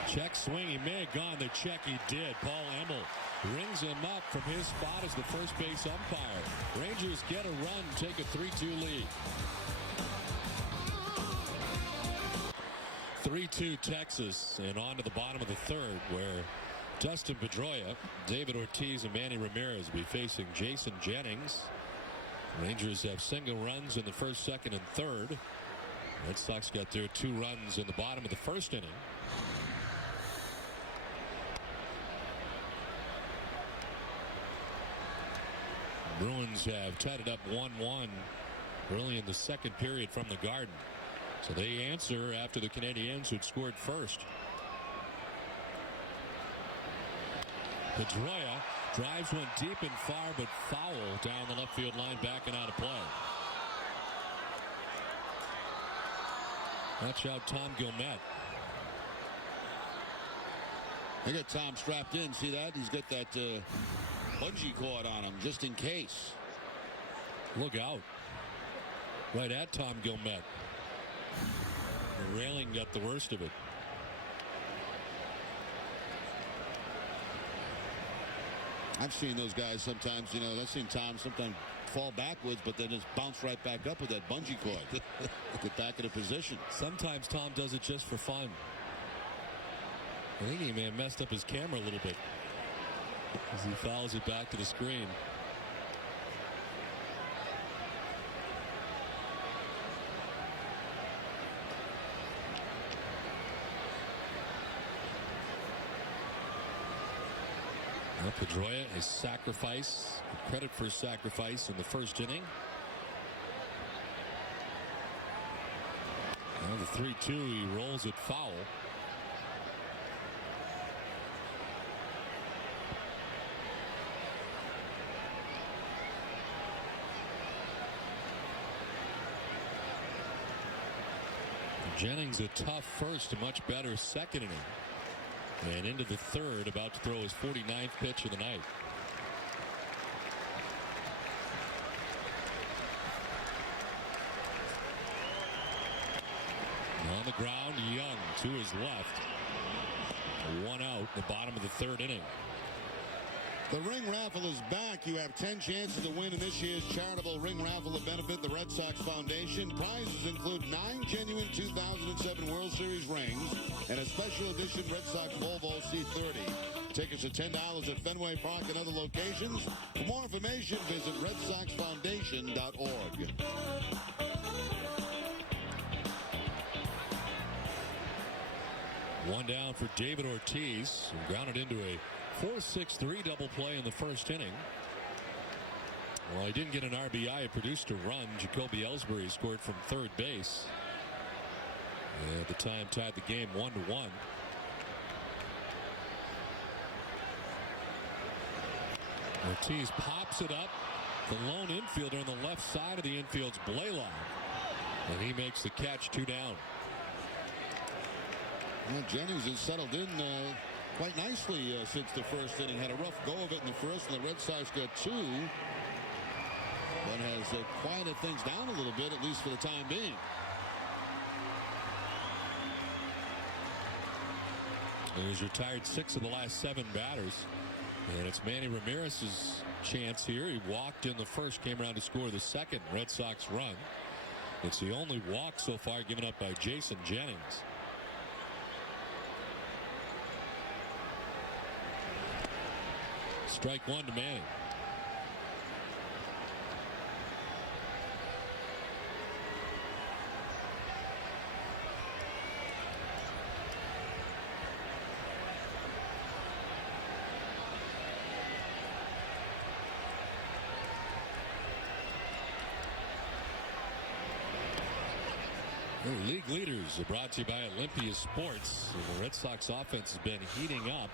Check swing, he may have gone the check, he did. Paul Emmel rings him up from his spot as the first base umpire. Rangers get a run, take a 3-2 lead. 3-2 Texas, and on to the bottom of the 3rd, where Dustin Pedroia, David Ortiz, and Manny Ramirez will be facing Jason Jennings. Rangers have single runs in the 1st, 2nd, and 3rd. Red Sox got their 2 runs in the bottom of the 1st inning. Bruins have tied it up 1-1 early in the 2nd period from the Garden. So they answer after the Canadiens, who'd scored first. Pedroia drives one deep and far, but foul down the left field line, back and out of play. Watch out, Tom Gilmet. They got Tom strapped in. See that? He's got that bungee cord on him just in case. Look out. Right at Tom Gilmet. The railing got the worst of it. I've seen those guys sometimes, I've seen Tom sometimes fall backwards, but then just bounce right back up with that bungee cord. Get back in a position. Sometimes Tom does it just for fun. I think he may have messed up his camera a little bit as he fouls it back to the screen. Now Pedroia, his sacrifice, credit for his sacrifice in the 1st inning. Now the 3-2, he rolls it foul. Jennings a tough 1st, a much better 2nd inning. And into the 3rd, about to throw his 49th pitch of the night. On the ground, Young to his left. 1 out in the bottom of the 3rd inning. The ring raffle is back. You have 10 chances to win in this year's charitable ring raffle to benefit the Red Sox Foundation. Prizes include 9 genuine 2007 World Series rings and a special edition Red Sox Volvo C30. Tickets are $10 at Fenway Park and other locations. For more information, visit RedSoxFoundation.org. One down for David Ortiz, who grounded into a 4-6-3 double play in the 1st inning. Well, he didn't get an RBI. It produced a run. Jacoby Ellsbury scored from 3rd base. At the time, tied the game 1-1. Ortiz pops it up. The lone infielder on the left side of the infield's Blaylock. And he makes the catch, 2 down. Well, Jennings has settled in quite nicely since the 1st inning. Had a rough go of it in the 1st, and the Red Sox got 2. But has quieted things down a little bit, at least for the time being. He's retired 6 of the last 7 batters. And it's Manny Ramirez's chance here. He walked in the 1st, came around to score the 2nd Red Sox run. It's the only walk so far given up by Jason Jennings. Strike one to Manning. The league leaders are brought to you by Olympia Sports. The Red Sox offense has been heating up.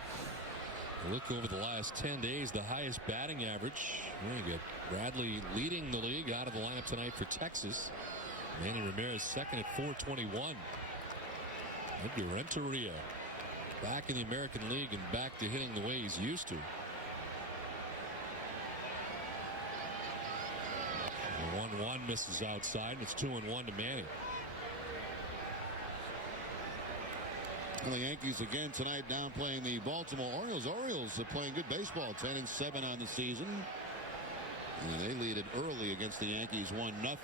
Look over the last 10 days, the highest batting average. You got Bradley leading the league out of the lineup tonight for Texas. Manny Ramirez second at 421. Edgar Renteria back in the American League and back to hitting the way he's used to. 1-1 misses outside, and it's 2-1 to Manny. And the Yankees again tonight down playing the Baltimore Orioles. Orioles are playing good baseball, 10-7 on the season. And they lead it early against the Yankees 1-0.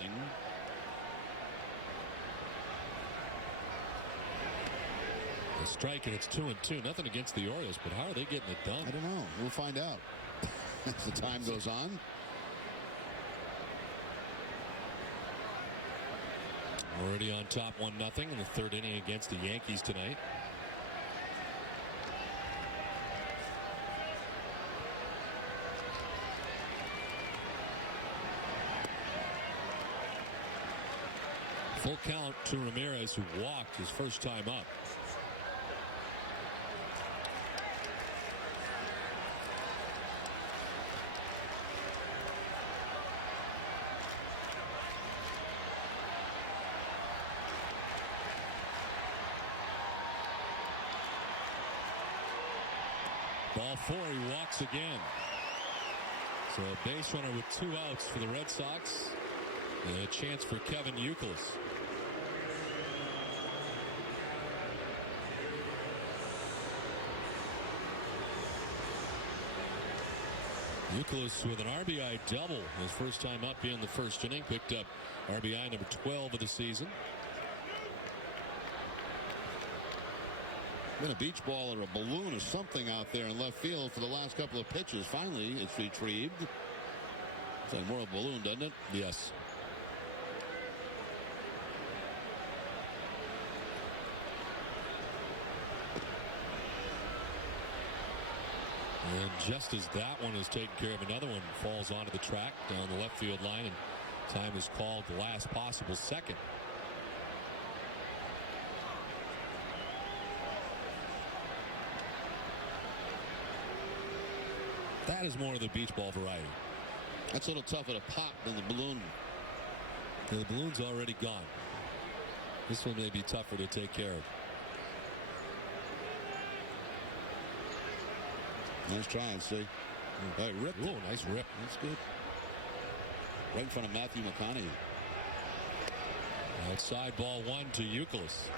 A strike and it's 2-2. Nothing against the Orioles, but how are they getting it done? I don't know. We'll find out as the time goes on. Already on top 1-0 in the third inning against the Yankees tonight. Full count to Ramirez, who walked his first time up. Ball four, he walks again. So a base runner with 2 outs for the Red Sox. And a chance for Kevin Youkilis. Youkilis with an RBI double. His first time up in the first inning. Picked up RBI number 12 of the season. Been a beach ball or a balloon or something out there in left field for the last couple of pitches. Finally, it's retrieved. It's like more of a balloon, doesn't it? Yes. And just as that one is taken care of, another one falls onto the track down the left field line, and time is called the last possible second. That is more of the beach ball variety. That's a little tougher to pop than the balloon. And the balloon's already gone. This one may be tougher to take care of. Nice try and see. Hey, rip. Oh, nice rip. That's good. Right in front of Matthew McConaughey. Outside ball one to Youkilis.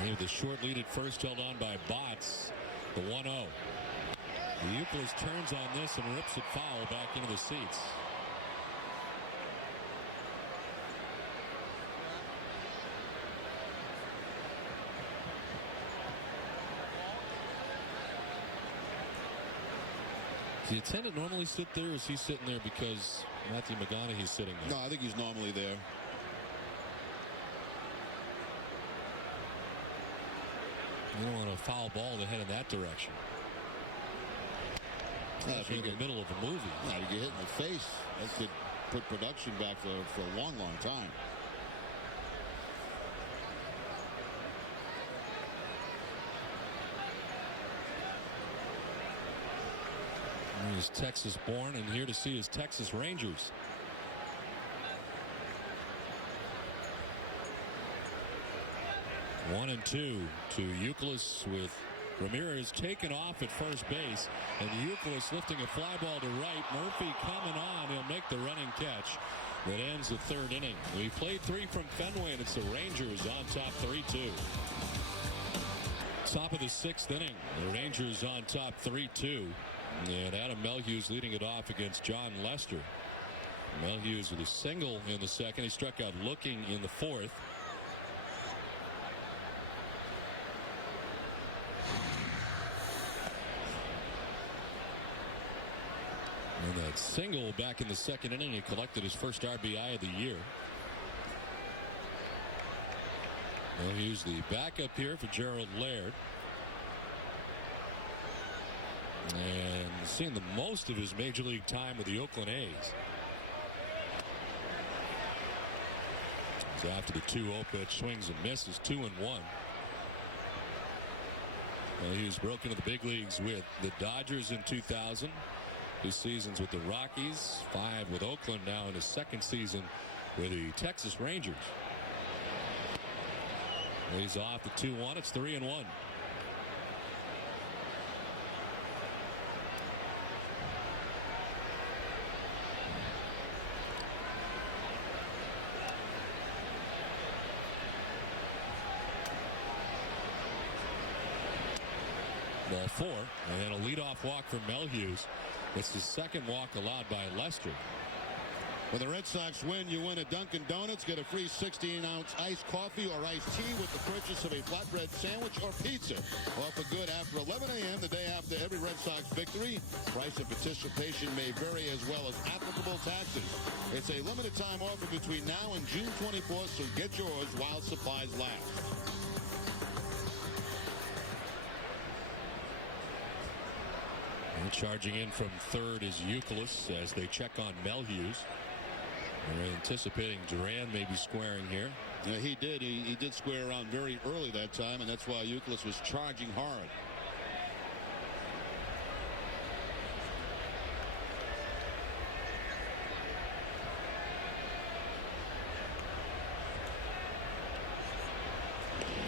And with the short lead at first, held on by Botts. The 1-0. Youkilis turns on this and rips it foul back into the seats. Does the attendant normally sit there, or is he sitting there because Matthew McConaughey's sitting there? No, I think he's normally there. You don't want a foul ball to head in that direction. In the middle of a movie. Yeah, you get hit in the face. That could put production back for a long, long time. He's Texas born and here to see his Texas Rangers. One and two to Youkilis, with Ramirez taken off at first base, and Youkilis lifting a fly ball to right. Murphy coming on. He'll make the running catch. That ends the third inning. We played 3 from Fenway, and it's the Rangers on top 3-2. Top of the 6th inning. The Rangers on top 3-2. And Adam Melhuse leading it off against John Lester. Melhuse with a single in the second. He struck out looking in the fourth. And that single back in the second inning, he collected his first RBI of the year. Melhuse the backup here for Gerald Laird. And seeing the most of his major league time with the Oakland A's. He's after the 2-0 pitch, swings and misses, 2-1. Well, he was broken to the big leagues with the Dodgers in 2000. 2 seasons with the Rockies, 5 with Oakland, now in his second season with the Texas Rangers. He's off the 2-1. It's 3-1. Ball 4, and then a leadoff walk from Melhuse. It's the second walk allowed by Lester. When the Red Sox win, you win at Dunkin' Donuts. Get a free 16-ounce iced coffee or iced tea with the purchase of a flatbread sandwich or pizza. Offer good after 11 a.m. the day after every Red Sox victory. Price and participation may vary as well as applicable taxes. It's a limited time offer between now and June 24th, so get yours while supplies last. And charging in from third is Youkilis as they check on Melhuse. They're anticipating Duran may be squaring here. Yeah, he did. He did square around very early that time, and that's why Youkilis was charging hard.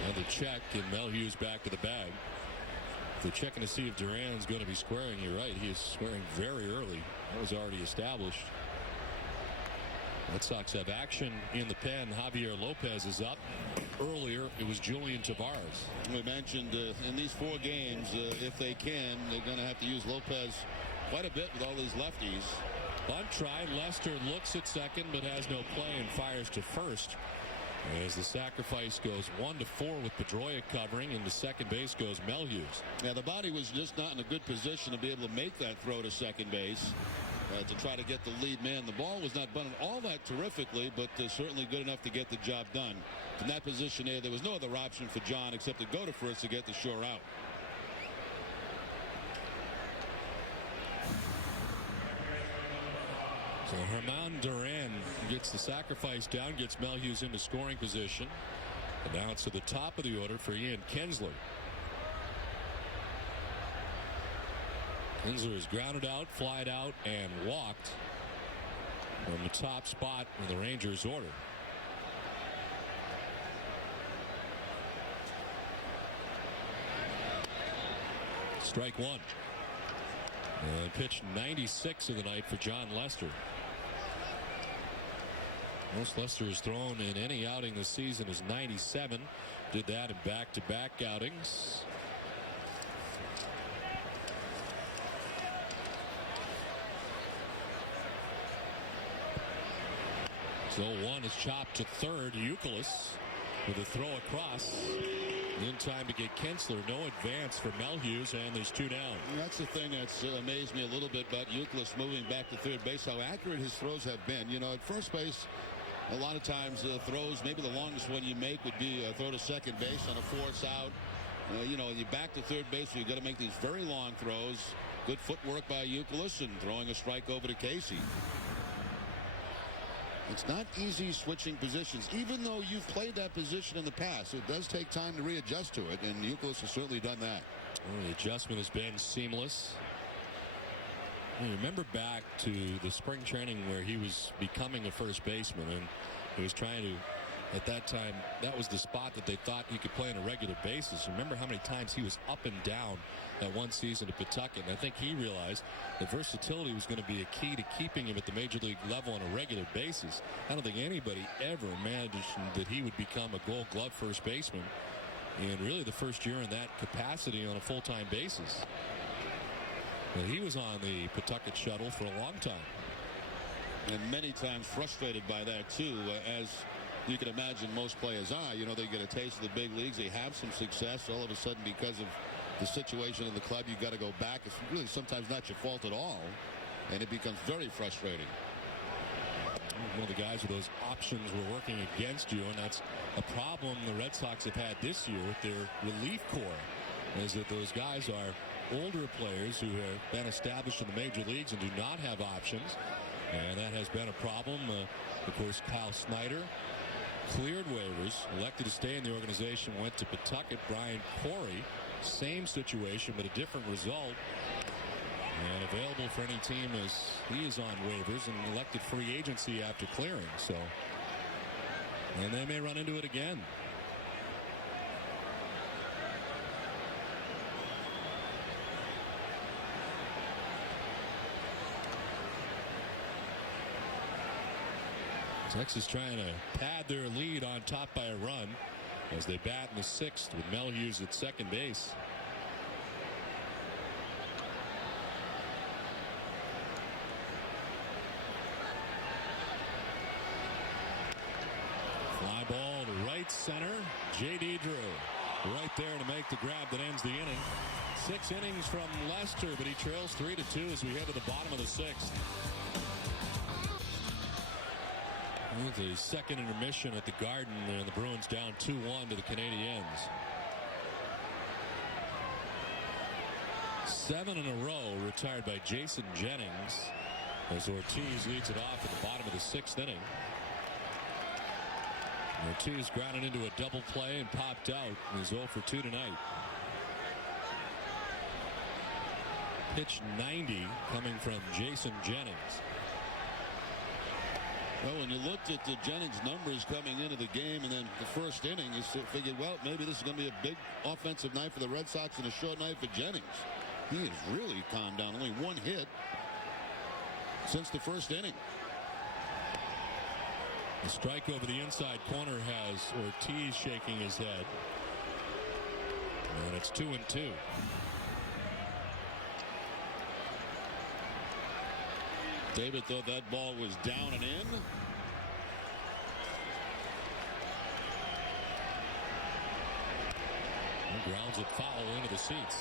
Another check, and Melhuse back to the bag. They're checking to see if Duran's going to be squaring. You're right. He is squaring very early. That was already established. Red Sox have action in the pen. Javier Lopez is up. Earlier, it was Julian Tavarez. We mentioned in these 4 games, if they can, they're going to have to use Lopez quite a bit with all these lefties. Bunt tried. Lester looks at second but has no play and fires to first. As the sacrifice goes 1-4 with Pedroia covering, and to second base goes Melhuse. Yeah, the body was just not in a good position to be able to make that throw to second base to try to get the lead man. The ball was not bunted all that terrifically, but certainly good enough to get the job done. From that position there was no other option for John except to go to first to get the sure out. So Herman Duran gets the sacrifice down, gets Melhuse into scoring position. And now it's to the top of the order for Ian Kinsler. Kinsler is grounded out, flied out, and walked from the top spot in the Rangers' order. Strike 1. And pitch 96 of the night for John Lester. Most Lester has thrown in any outing this season is 97. Did that in back-to-back outings. So 1 is chopped to third. Youkilis with a throw across. In time to get Kinsler. No advance for Melhuse, and there's 2 down. That's the thing that's amazed me a little bit about Youkilis moving back to third base, how accurate his throws have been. You know, at first base, a lot of times throws, maybe the longest one you make would be a throw to second base on a force out. You know, you back to third base, you've got to make these very long throws. Good footwork by Youkilis and throwing a strike over to Casey. It's not easy switching positions, even though you've played that position in the past. It does take time to readjust to it, and Youkilis has certainly done that. Well, the adjustment has been seamless. You remember back to the spring training where he was becoming a first baseman, and he was trying to, at that time, that was the spot that they thought he could play on a regular basis. Remember how many times he was up and down that one season at Pawtucket. And I think he realized that versatility was going to be a key to keeping him at the major league level on a regular basis. I don't think anybody ever imagined that he would become a Gold Glove first baseman in really the first year in that capacity on a full-time basis. Well, he was on the Pawtucket shuttle for a long time. And many times frustrated by that, too, as you can imagine most players are. You know, they get a taste of the big leagues. They have some success. All of a sudden, because of the situation in the club, you got to go back. It's really sometimes not your fault at all. And it becomes very frustrating. One of the guys with those options were working against you, and that's a problem the Red Sox have had this year with their relief corps, is that those guys are older players who have been established in the major leagues and do not have options, and that has been a problem. Of course, Kyle Snyder cleared waivers, elected to stay in the organization, went to Pawtucket. Brian Corey, same situation but a different result, and available for any team as he is on waivers and elected free agency after clearing. So, and they may run into it again. Texas trying to pad their lead on top by a run as they bat in the 6th with Mel Hughes at second base. Fly ball to right center. J.D. Drew right there to make the grab that ends the inning. 6 innings from Lester, but he trails 3-2 as we head to the bottom of the 6th. The second intermission at the Garden, and the Bruins down 2-1 to the Canadiens. 7 in a row retired by Jason Jennings as Ortiz leads it off at the bottom of the 6th inning. Ortiz grounded into a double play and popped out. He's 0 for 2 tonight. Pitch 90 coming from Jason Jennings. Well, when you looked at the Jennings numbers coming into the game and then the first inning, you figured, well, maybe this is going to be a big offensive night for the Red Sox and a short night for Jennings. He has really calmed down. Only 1 hit since the first inning. The strike over the inside corner has Ortiz shaking his head. And it's 2-2. David thought that ball was down and in. He grounds it foul into the seats.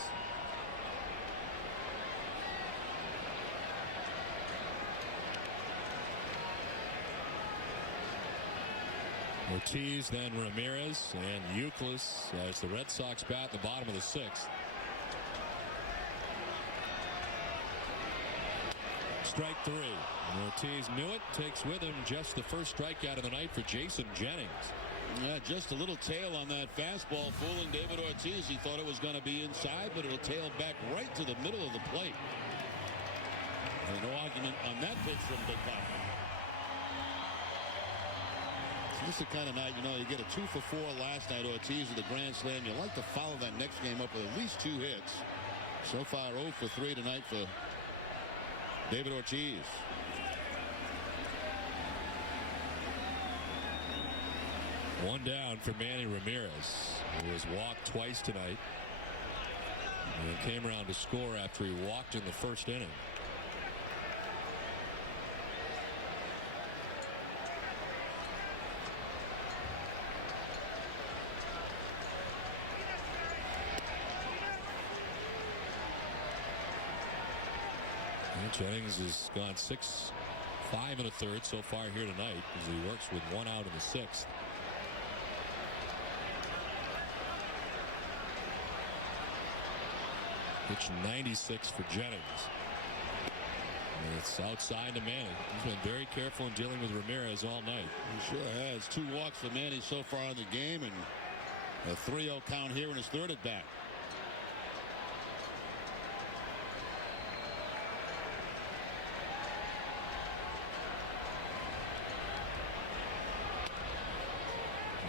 Ortiz, then Ramirez, and Youkilis as the Red Sox bat in the bottom of the 6th. Strike 3. And Ortiz knew it. Takes with him just the first strikeout of the night for Jason Jennings. Yeah, just a little tail on that fastball fooling David Ortiz. He thought it was going to be inside, but it'll tail back right to the middle of the plate. And no argument on that pitch from Big Pop. So this is the kind of night, you get a 2 for 4 last night. Ortiz with a grand slam. You like to follow that next game up with at least 2 hits. So far 0 for 3 tonight for David Ortiz. One down for Manny Ramirez, who was walked twice tonight and came around to score after he walked in the first inning. Jennings has gone 6, 5 1/3 so far here tonight as he works with 1 out in the 6th. Pitch 96 for Jennings. And it's outside to Manny. He's been very careful in dealing with Ramirez all night. He sure has. 2 walks for Manny so far in the game, and a 3-0 count here in his 3rd at bat.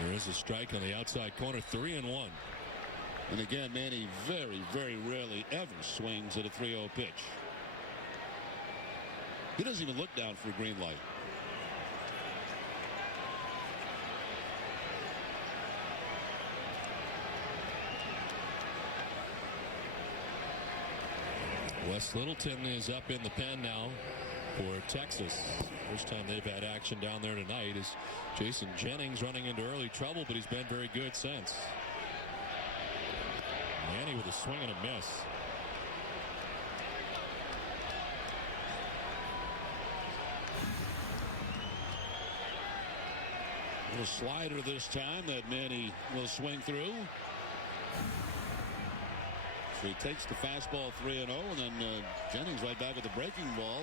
There is a strike on the outside corner, 3-1. And again, Manny very, very rarely ever swings at a 3-0 pitch. He doesn't even look down for a green light. Wes Littleton is up in the pen now for Texas. First time they've had action down there tonight is Jason Jennings running into early trouble, but he's been very good since. Manny with a swing and a miss. A slider this time that Manny will swing through. So he takes the fastball 3-0, and then Jennings right back with the breaking ball.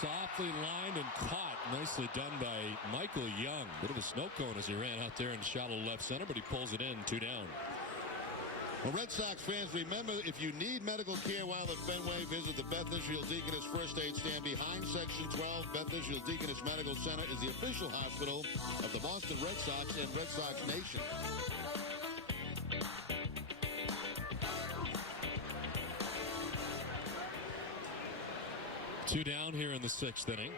Softly lined and caught. Nicely done by Michael Young. Bit of a snow cone as he ran out there in shallow left center, but he pulls it in, 2 down. Well, Red Sox fans, remember, if you need medical care while at Fenway, visit the Beth Israel Deaconess First Aid Stand behind Section 12. Beth Israel Deaconess Medical Center is the official hospital of the Boston Red Sox and Red Sox Nation. Two down here in the 6th inning.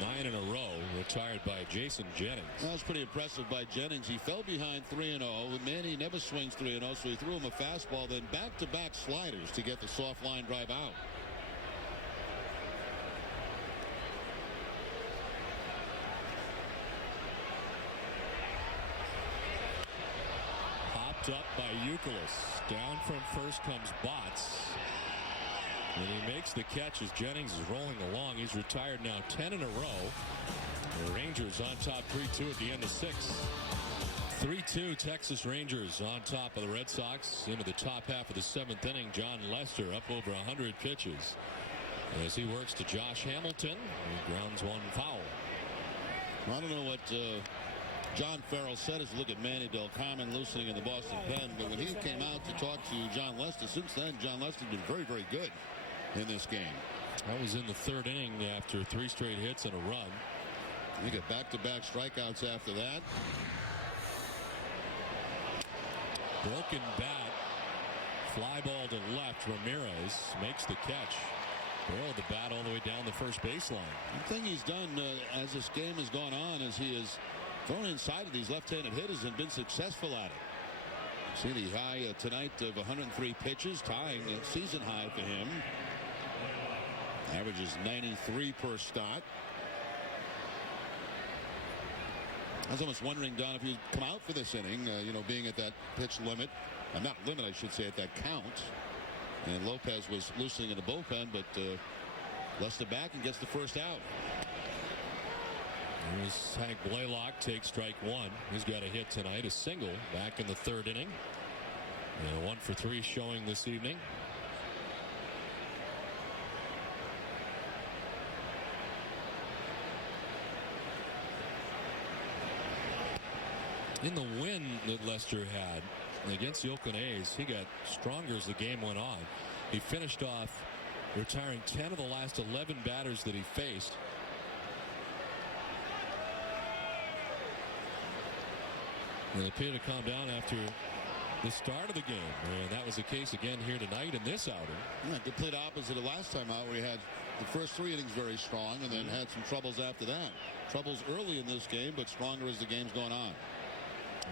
9 in a row retired by Jason Jennings. That was pretty impressive by Jennings. He fell behind 3-0. Manny never swings 3-0, so he threw him a fastball, then back-to-back sliders to get the soft line drive out. Popped up by Youkilis. Down from first comes Botts. And he makes the catch as Jennings is rolling along. He's retired now 10 in a row. The Rangers on top 3-2 at the end of 6. 3-2 Texas Rangers on top of the Red Sox. Into the top half of the 7th inning, John Lester up over 100 pitches. As he works to Josh Hamilton, he grounds one foul. I don't know what John Farrell said as look at Manny Del Carmen loosening in the Boston pen, but when he came out to talk to John Lester, since then, John Lester's been very, very good in this game. That was in the 3rd inning after 3 straight hits and a run. You get back-to-back strikeouts after that. Broken bat. Fly ball to left. Ramirez makes the catch. Barreled the bat all the way down the first baseline. The thing he's done as this game has gone on is he has thrown inside of these left-handed hitters and been successful at it. See the high tonight of 103 pitches, tying the season high for him. Averages 93 per start. I was almost wondering, Don, if he'd come out for this inning, being at that pitch limit. Not limit, I should say, at that count. And Lopez was loosening in the bullpen, but Lester back and gets the first out. Here's Hank Blaylock, takes strike 1. He's got a hit tonight, a single back in the 3rd inning. And 1 for 3 showing this evening. In the win that Lester had against the Oakland A's, he got stronger as the game went on. He finished off retiring 10 of the last 11 batters that he faced. And it appeared to calm down after the start of the game. And that was the case again here tonight in this outing. Yeah, complete opposite of last time out, where he had the first 3 innings very strong and then had some troubles after that. Troubles early in this game, but stronger as the game's going on.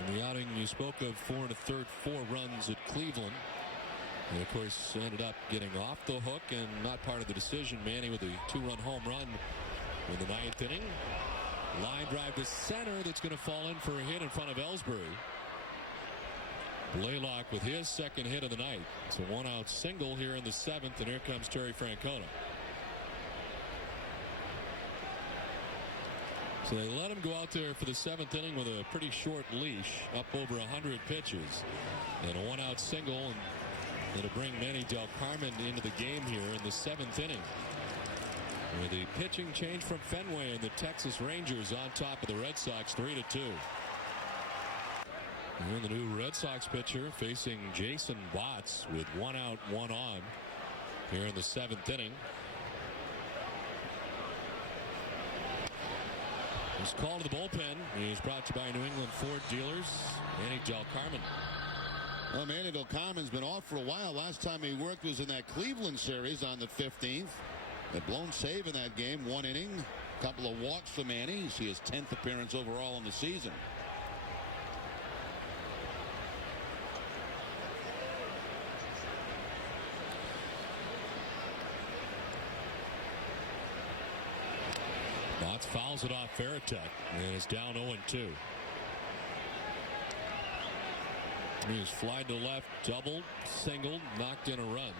In the outing you spoke of, 4 1/3, 4 runs at Cleveland. And of course ended up getting off the hook and not part of the decision. Manny with a 2-run home run in the 9th inning. Line drive to center that's going to fall in for a hit in front of Ellsbury. Blaylock with his 2nd hit of the night. It's a 1-out single here in the 7th, and here comes Terry Francona. So they let him go out there for the 7th inning with a pretty short leash, up over 100 pitches, and a 1-out single, and it'll bring Manny Del Carmen into the game here in the 7th inning. With the pitching change from Fenway, and the Texas Rangers on top of the Red Sox 3-2. And the new Red Sox pitcher facing Jason Botts with 1 out, 1 on here in the 7th inning. This call to the bullpen is brought to you by New England Ford dealers. Manny Del Carmen. Well, Manny Del Carmen's been off for a while. Last time he worked was in that Cleveland series on the 15th. A blown save in that game, 1 inning. Couple of walks for Manny. You see his 10th appearance overall in the season. Botts fouls it off Veritek and is down 0-2. He was flied to left, doubled, singled, knocked in a run.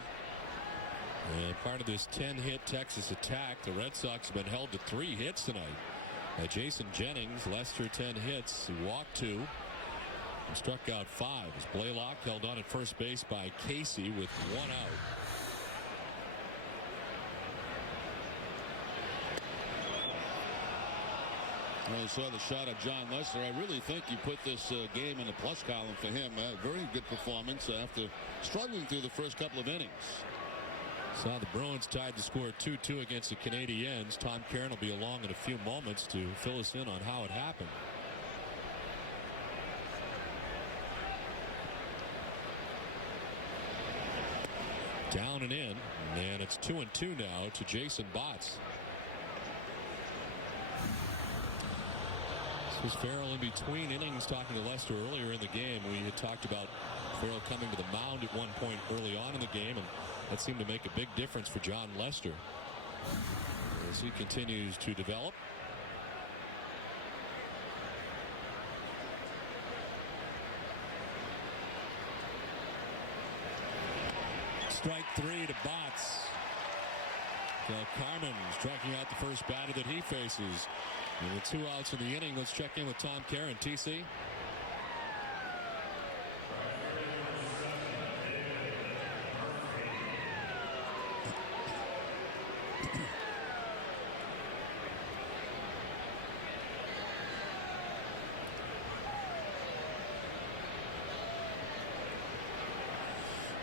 And part of this 10-hit Texas attack, the Red Sox have been held to 3 hits tonight. Jason Jennings, Lester 10 hits, he walked 2, and struck out 5. As Blaylock held on at first base by Casey with 1 out. Well, you saw the shot of John Lester. I really think you put this game in the plus column for him. Very good performance after struggling through the first couple of innings. Saw the Bruins tied the score 2-2 against the Canadiens. Tom Caron will be along in a few moments to fill us in on how it happened. Down and in, and it's 2-2 now to Jason Botts. This was Farrell in between innings talking to Lester earlier in the game. We had talked about Farrell coming to the mound at one point early on in the game, and that seemed to make a big difference for John Lester as he continues to develop. Strike 3 to Botts. Carmen striking out the first batter that he faces. And with 2 outs in the inning, let's check in with Tom Caron. TC?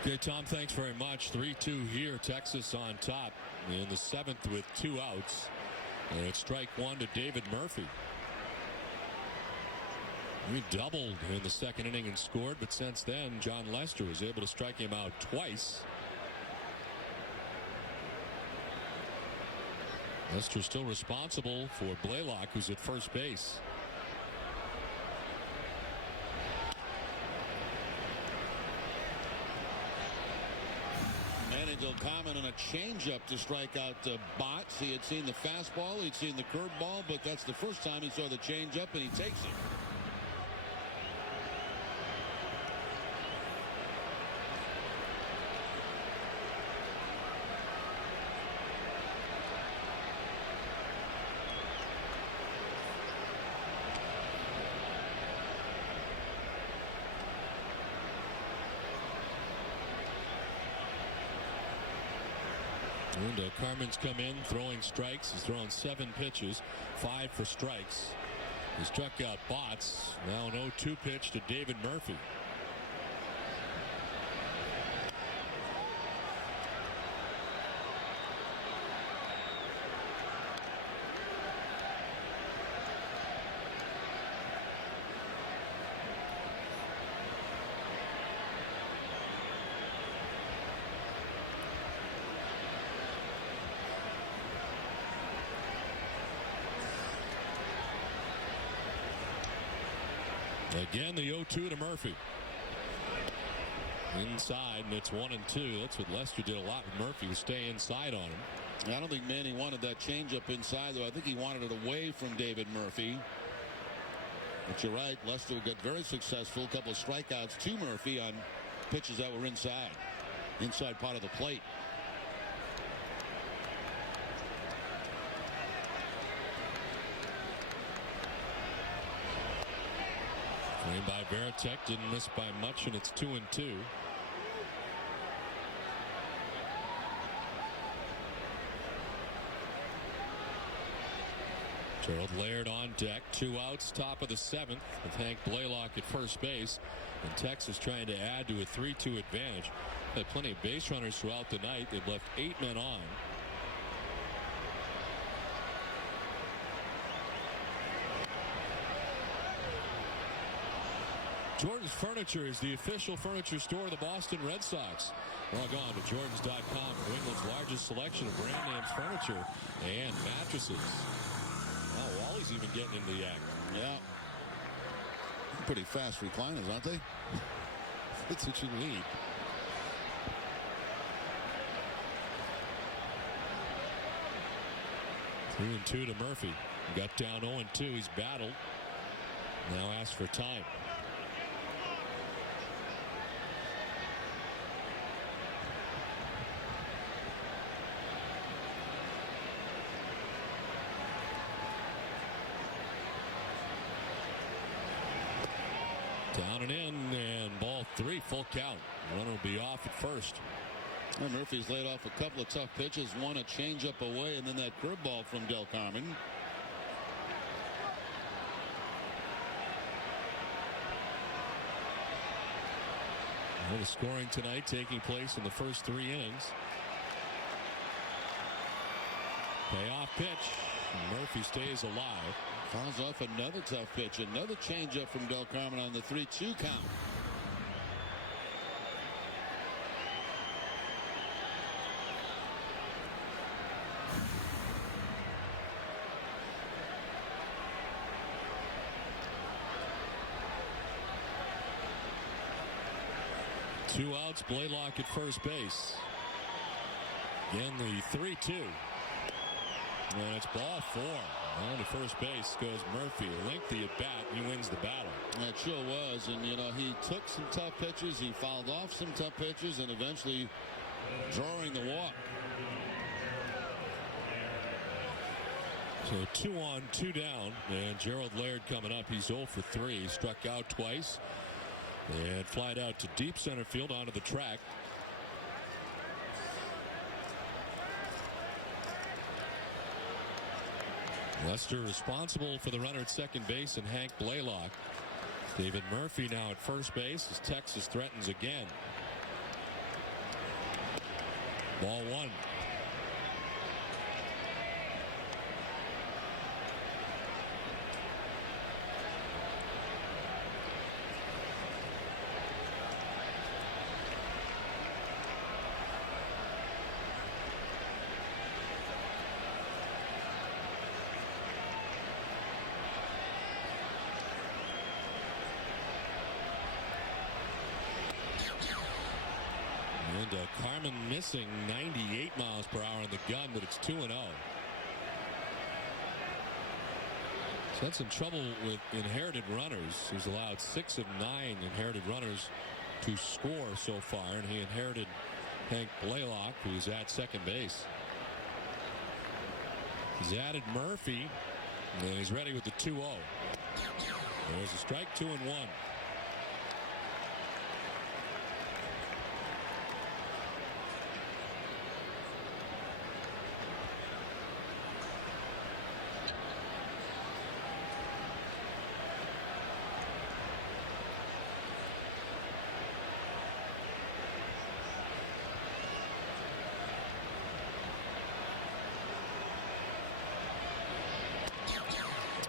Okay, Tom, thanks very much. 3-2 here, Texas on top in the 7th with 2 outs. And it's strike 1 to David Murphy. He doubled in the 2nd inning and scored, but since then, John Lester was able to strike him out twice. Lester still responsible for Blaylock, who's at first base. Common and a changeup to strike out Botts. He had seen the fastball, he'd seen the curveball, but that's the first time he saw the changeup, and he takes it. And Carmen's come in throwing strikes. He's thrown 7 pitches, 5 for strikes. He struck out Botts. Now an 0-2 pitch to David Murphy. Again, the 0-2 to Murphy. Inside, and it's 1-2. That's what Lester did a lot with Murphy, was stay inside on him. I don't think Manny wanted that changeup inside, though. I think he wanted it away from David Murphy. But you're right, Lester got very successful. A couple of strikeouts to Murphy on pitches that were inside part of the plate. Framed by Veritek, didn't miss by much, and it's 2-2. Gerald Laird on deck, 2 outs, top of the 7th, with Hank Blaylock at first base, and Texas trying to add to a 3-2 advantage. Had plenty of base runners throughout the night. They've left 8 men on. Jordan's Furniture is the official furniture store of the Boston Red Sox. Log on to Jordans.com for England's largest selection of brand names furniture and mattresses. Well, Wally's even getting into the act. Yeah. Pretty fast recliners, aren't they? That's what you need. Three and two to Murphy. Got down 0-2. He's battled. Now asks for time. Down and in, and ball three, full count. Runner will be off at first. Well, Murphy's laid off a couple of tough pitches, one a changeup away, and then that curveball from Del Carmen. Well, the scoring tonight taking place in the first 3 innings. Payoff pitch. Murphy stays alive. Fouls off another tough pitch. Another changeup from Del Carmen on the 3-2 count. Two outs, Blaylock at first base. Again, the 3-2. And it's ball four. On to first base goes Murphy. Lengthy at bat. He wins the battle. That sure was. And, you know, he took some tough pitches. He fouled off some tough pitches and eventually drawing the walk. So 2 on, 2 down. And Gerald Laird coming up. He's 0 for 3. He struck out twice. And flied out to deep center field onto the track. Lester responsible for the runner at second base and Hank Blaylock. David Murphy now at first base as Texas threatens again. Ball one. Carmen missing 98 miles per hour on the gun, but it's 2-0. He's had some trouble with inherited runners. He's allowed 6 of 9 inherited runners to score so far, and he inherited Hank Blaylock, who's at second base. He's added Murphy, and he's ready with the 2-0. There's a strike, 2-1.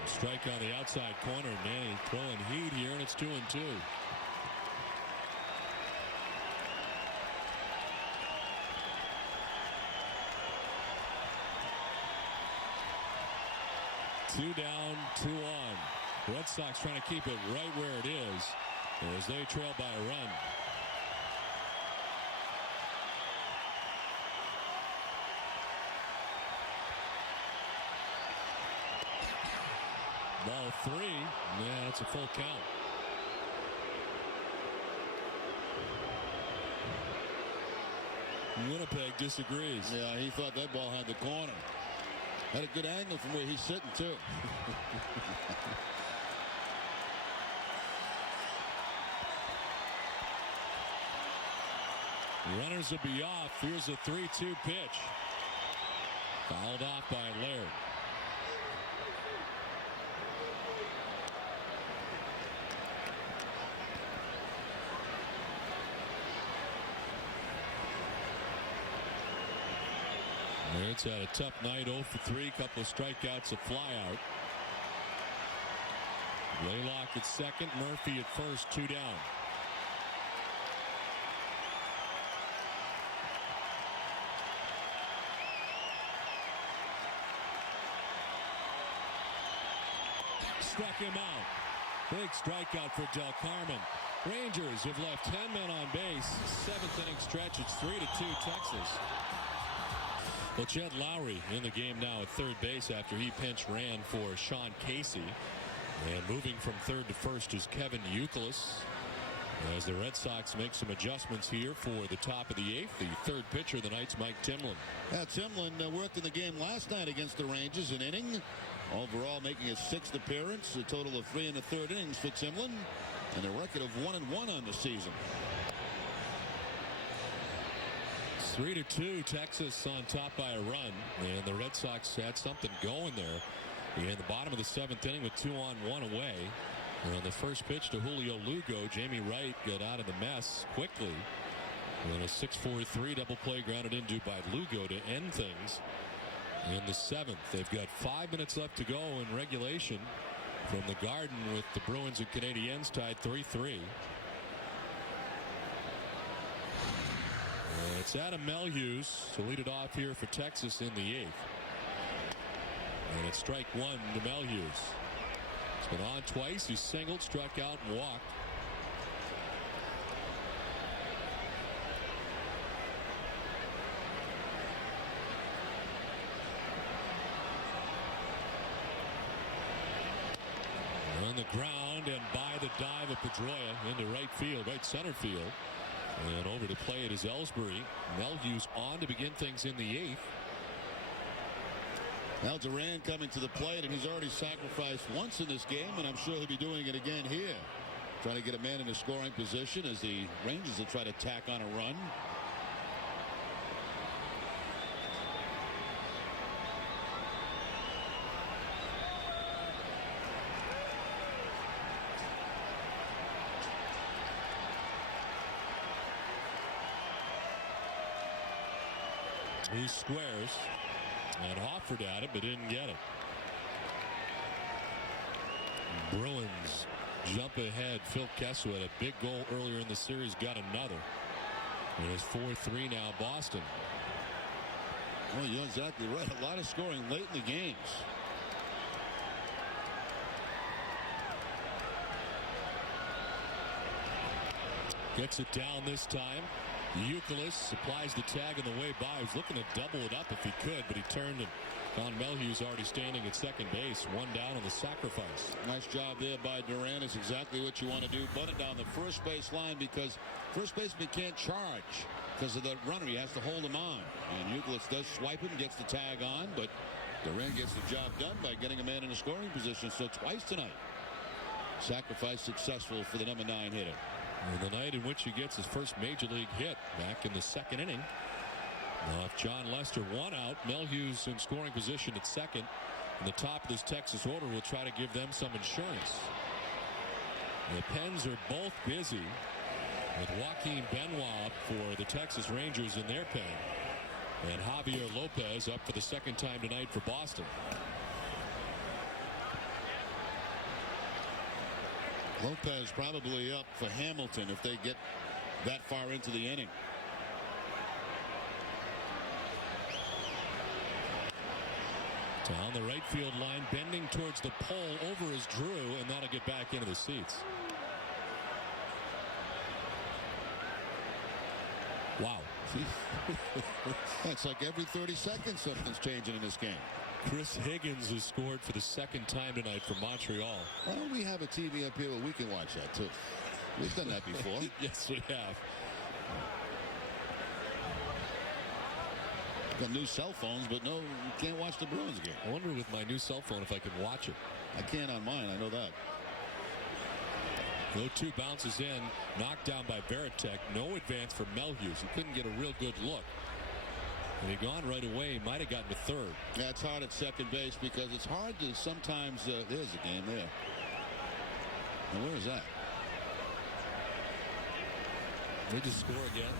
Strike on the outside corner. Manny throwing heat here, and it's 2-2. Two down, 2 on. Red Sox trying to keep it right where it is as they trail by a run. Ball 3. Yeah, that's a full count. Winnipeg disagrees. Yeah, he thought that ball had the corner. Had a good angle from where he's sitting, too. Runners will be off. Here's a 3-2 pitch. Fouled off by Laird. It's had a tough night, 0 for 3, couple of strikeouts, a flyout. Blaylock at second, Murphy at first, 2 down. struck him out. Big strikeout for Del Carmen. Rangers have left 10 men on base. Seventh inning stretch. It's 3-2 Texas. Well, Jed Lowry in the game now at third base after he pinch ran for Sean Casey. And moving from third to first is Kevin Youkilis. As the Red Sox make some adjustments here for the top of the eighth. The third pitcher of the night's Mike Timlin. Timlin worked in the game last night against the Rangers, an inning. Overall making his sixth appearance, a total of 3 1/3 innings for Timlin, and a record of 1-1 on the season. 3-2 Texas on top by a run, and the Red Sox had something going there in the bottom of the seventh inning with 2 on 1 away. And the first pitch to Julio Lugo, Jamie Wright got out of the mess quickly. And a 6-4-3 double play grounded into by Lugo to end things in the seventh. They've got 5 minutes left to go in regulation from the Garden with the Bruins and Canadiens tied 3-3. It's Adam Melhuse to lead it off here for Texas in the eighth. And it's strike one to Melhuse. He's been on twice. He's singled, struck out, and walked. On the ground and by the dive of Pedroia into right field, right center field. And over to play it is Ellsbury. Melhuse on to begin things in the eighth. Now Duran coming to the plate, and he's already sacrificed once in this game, and I'm sure he'll be doing it again here. Trying to get a man in a scoring position as the Rangers will try to tack on a run. He squares and offered at it but didn't get it. Bruins jump ahead. Phil Kessel had a big goal earlier in the series, got another. And it's 4-3 now Boston. Well, you're exactly right. A lot of scoring late in the games. Gets it down this time. Youkilis applies the tag on the way by. He was looking to double it up if he could, but he turned and found Melhuse already standing at second base. One down on the sacrifice. Nice job there by Duran. It's exactly what you want to do. Butt it down the first base line because first baseman can't charge because of the runner. He has to hold him on. And Youkilis does swipe him, gets the tag on, but Duran gets the job done by getting a man in a scoring position. So twice tonight. Sacrifice successful for the number 9 hitter. And the night in which he gets his first major league hit back in the second inning. Off John Lester, one out. Melhuse in scoring position at second. And the top of this Texas order will try to give them some insurance. The Pens are both busy with Joaquin Benoit up for the Texas Rangers in their pen. And Javier Lopez up for the second time tonight for Boston. Lopez probably up for Hamilton if they get that far into the inning. Down the right field line, bending towards the pole, over is Drew, and that'll get back into the seats. Wow. It's like every 30 seconds something's changing in this game. Chris Higgins has scored for the second time tonight for Montreal. Why don't we have a TV up here where we can watch that too? We've done that before. Yes, we have. Got new cell phones, but no, you can't watch the Bruins game. I wonder with my new cell phone if I can watch it. I can't on mine, I know that. 0-2 bounces in, knocked down by Veritek. No advance for Melhuse. He couldn't get a real good look. And he gone right away. He might have gotten to third. Yeah, it's hard at second base because it's hard to sometimes. There's the game there. And where is that? They just score again.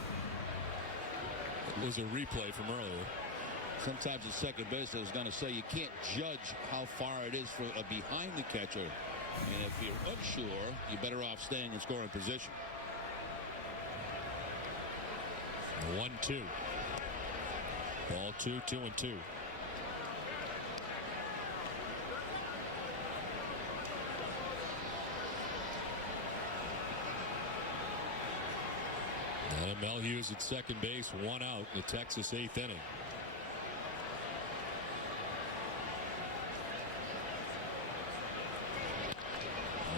It was a replay from earlier. Sometimes at second base, I was going to say you can't judge how far it is for behind the catcher. And if you're unsure, you're better off staying in scoring position. 1-2. Ball 2-2-2. Mel Hughes at second base, 1 out in the Texas 8th inning.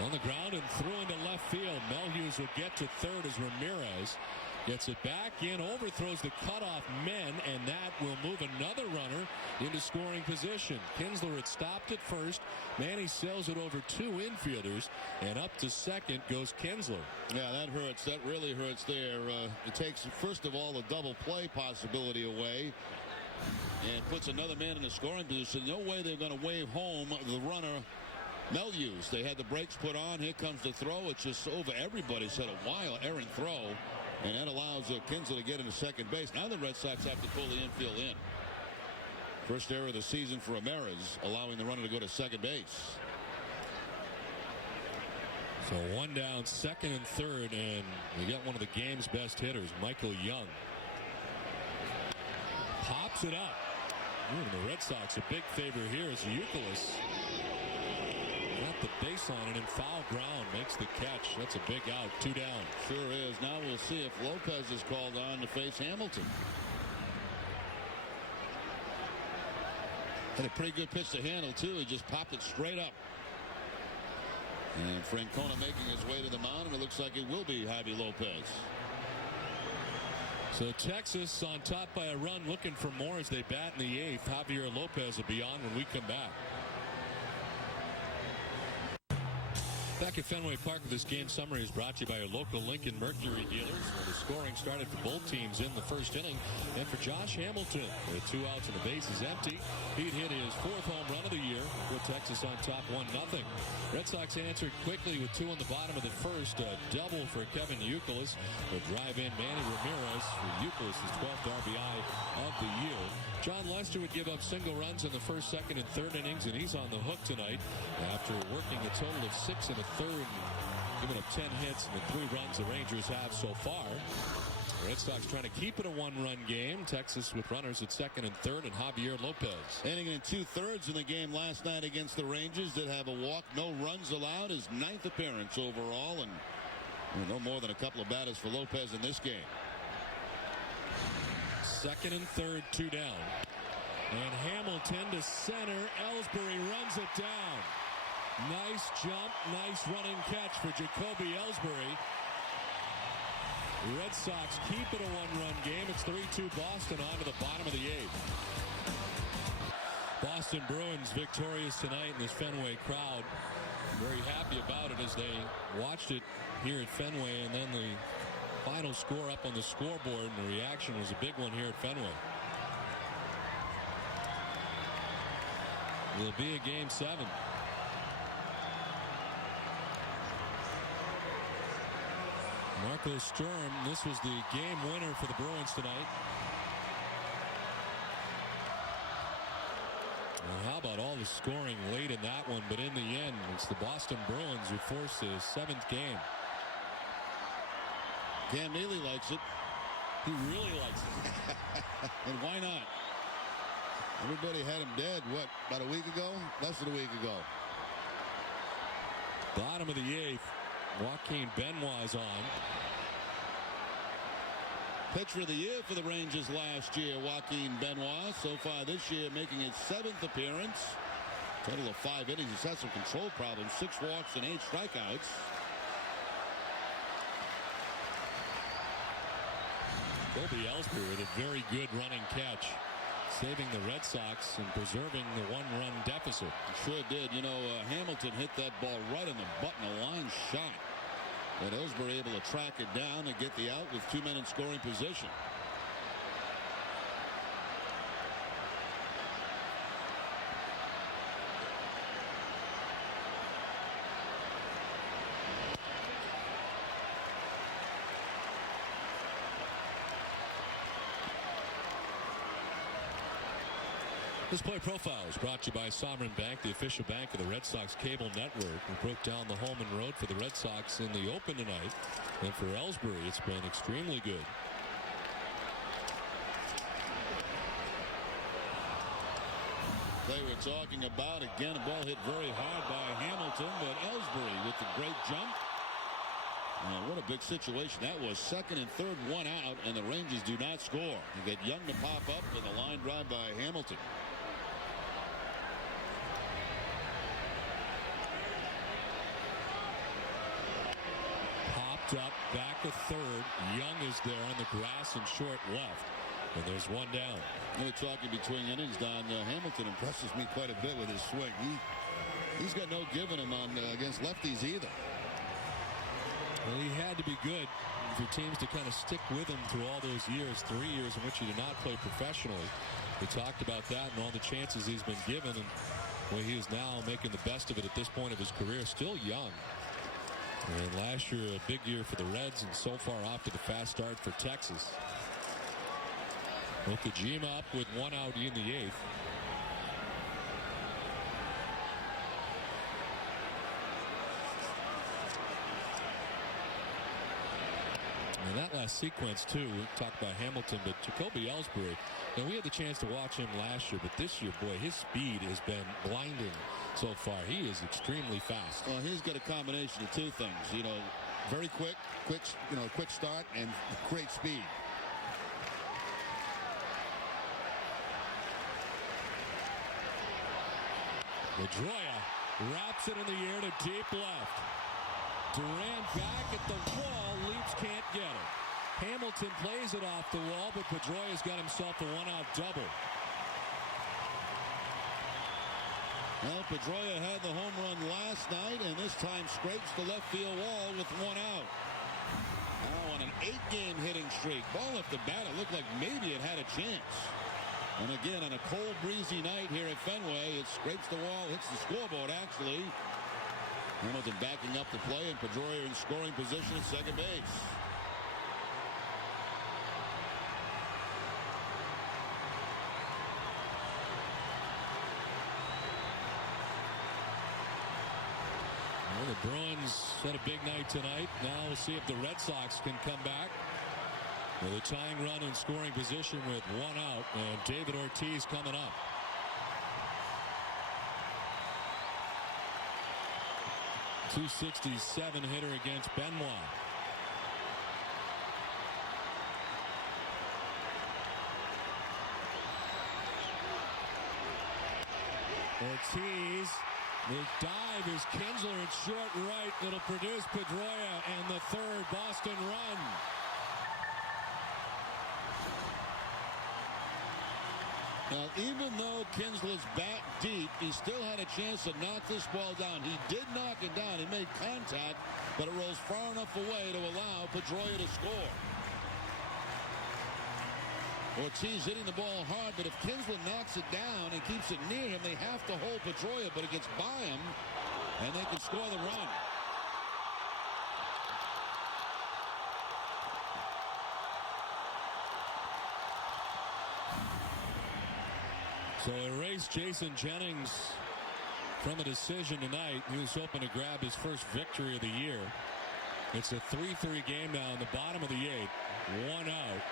On the ground and threw into left field. Mel Hughes will get to third as Ramirez gets it back in, overthrows the cutoff men, and that will move another runner into scoring position. Kinsler had stopped at first. Manny sails it over 2 infielders, and up to second goes Kinsler. Yeah, that hurts. That really hurts there. It takes, first of all, a double play possibility away, and puts another man in the scoring position. No way they're going to wave home the runner, Mel Hughes. They had the brakes put on. Here comes the throw. It's just over everybody's head. A wild errant throw. And that allows Kinsler to get into second base. Now the Red Sox have to pull the infield in. First error of the season for Ramirez, allowing the runner to go to second base. So 1 down, second and third, and we got one of the game's best hitters, Michael Young. Pops it up. The Red Sox, a big favor here is Youkilis. At the baseline and in foul ground, makes the catch. That's a big out. 2 down. Sure is. Now we'll see if Lopez is called on to face Hamilton. Had a pretty good pitch to handle too. He just popped it straight up. And Francona making his way to the mound, and it looks like it will be Javi Lopez. So Texas on top by a run, looking for more as they bat in the 8th. Javier Lopez will be on when we come back. Back at Fenway Park, this game summary is brought to you by our local Lincoln Mercury dealers, where the scoring started for both teams in the first inning. And for Josh Hamilton, with 2 outs and the base is empty, he'd hit his 4th home run of the year, with Texas on top 1-0. Red Sox answered quickly with 2 in the bottom of the first. A double for Kevin Youkilis, a drive in Manny Ramirez for Youkilis' 12th RBI of the year. John Lester would give up single runs in the first, second, and third innings, and he's on the hook tonight after working a total of 6 in the third, giving up 10 hits and the 3 runs the Rangers have so far. Red Sox trying to keep it a 1-run game. Texas with runners at second and third, and Javier Lopez. Inning and 2/3 in the game last night against the Rangers. Did have a walk, no runs allowed. His 9th appearance overall, and no more than a couple of batters for Lopez in this game. Second and third, 2 down. And Hamilton to center. Ellsbury runs it down. Nice jump, nice running catch for Jacoby Ellsbury. Red Sox keep it a 1-run game. It's 3-2 Boston on to the bottom of the 8th. Boston Bruins victorious tonight in this Fenway crowd. Very happy about it as they watched it here at Fenway, and then the final score up on the scoreboard, and the reaction was a big one here at Fenway. Will be a game 7. Marco Sturm, this was the game winner for the Bruins tonight. And how about all the scoring late in that one, but in the end, it's the Boston Bruins who forced the 7th game. Cam Neely likes it. He really likes it. And why not? Everybody had him dead, what, about a week ago? Less than a week ago. Bottom of the 8th. Joaquin Benoit's on. Pitcher of the year for the Rangers last year, Joaquin Benoit. So far this year, making his 7th appearance. Total of 5 innings. He's had some control problems. 6 walks and 8 strikeouts. Jacoby Ellsbury with a very good running catch, saving the Red Sox and preserving the 1-run deficit. It sure did. You know, Hamilton hit that ball right in the button, a line shot. But Ellsbury able to track it down and get the out with 2 men in scoring position. This play profile is brought to you by Sovereign Bank, the official bank of the Red Sox cable network. We broke down the home and road for the Red Sox in the open tonight. And for Ellsbury, it's been extremely good. Play we're talking about. Again, a ball hit very hard by Hamilton, but Ellsbury with the great jump. What a big situation that was. Second and third, one out, and the Rangers do not score. You get Young to pop up with a line drive by Hamilton. Popped up, back to third. Young is there on the grass and short left. And there's one down. We're talking between innings, Don. Hamilton impresses me quite a bit with his swing. He's got no giving him on against lefties either. Well, he had to be good for teams to kind of stick with him through all those years, 3 years in which he did not play professionally. We talked about that and all the chances he's been given, and well, he is now making the best of it at this point of his career. Still young. And last year, a big year for the Reds, and so far off to the fast start for Texas. Okajima up with one out in the eighth. And that last sequence, too, we talked about Hamilton, but Jacoby Ellsbury, and we had the chance to watch him last year, but this year, boy, his speed has been blinding so far. He is extremely fast. Well, he's got a combination of two things, very quick start and great speed. Pedroia wraps it in the air to deep left. Durant back at the wall, Leafs can't get it. Hamilton plays it off the wall, but Pedroia's got himself a one-out double. Well, Pedroia had the home run last night, and this time scrapes the left field wall with one out. Now on an 8-game hitting streak. Ball off the bat, it looked like maybe it had a chance. And again, on a cold, breezy night here at Fenway, it scrapes the wall, hits the scoreboard, actually. Hamilton backing up the play, and Pedroia in scoring position at second base. Well, the Bruins had a big night tonight. Now we'll see if the Red Sox can come back. With a tying run in scoring position with one out, and David Ortiz coming up. .267 hitter against Benoit. Ortiz, the dive is Kinsler at short right. It'll produce Pedroia and the third Boston run. Now, even though Kinsler's bat deep, he still had a chance to knock this ball down. He did knock it down. He made contact, but it rolls far enough away to allow Pedroia to score. Ortiz hitting the ball hard, but if Kinsler knocks it down and keeps it near him, they have to hold Pedroia, but it gets by him, and they can score the run. So erase Jason Jennings from a decision tonight. He was hoping to grab his first victory of the year. It's a 3-3 game now in the bottom of the eighth. One out.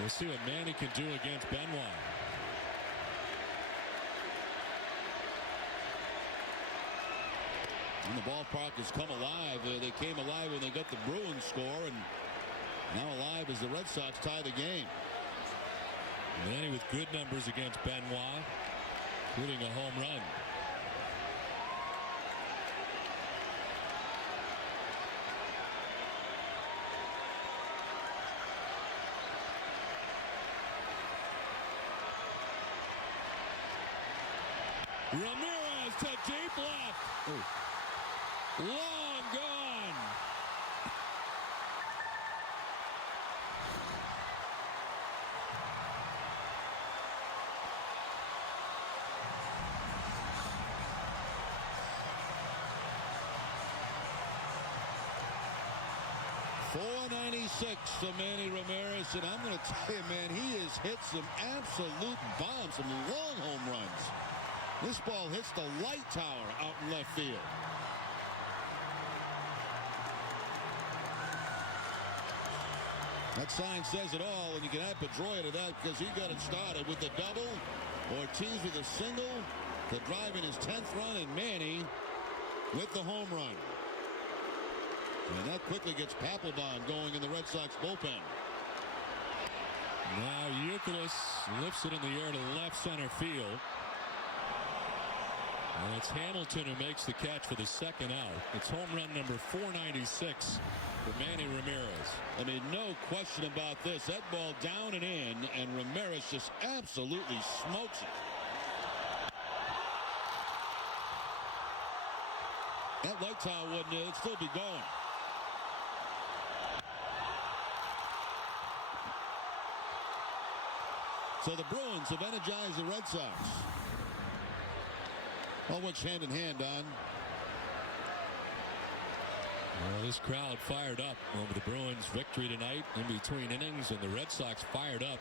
We'll see what Manny can do against Benoit. And the ballpark has come alive. They came alive when they got the Bruins score, and now alive as the Red Sox tie the game. Manny with good numbers against Benoit, including a home run. Ramirez to deep left. Ooh. Long gone. .496 for Manny Ramirez, and I'm going to tell you, man, he has hit some absolute bombs, some long home runs. This ball hits the light tower out in left field. That sign says it all, and you can add Pedroia to that because he got it started with the double. Ortiz with a single to drive in his 10th run, and Manny with the home run. And that quickly gets Papelbon going in the Red Sox bullpen. Now Youkilis lifts it in the air to left center field. And it's Hamilton who makes the catch for the second out. It's home run number 496 for Manny Ramirez. I mean, no question about this. That ball down and in, and Ramirez just absolutely smokes it. That light tower wouldn't it'd still be going. So the Bruins have energized the Red Sox. All went hand in hand, Don. Well, this crowd fired up over the Bruins' victory tonight in between innings, and the Red Sox fired up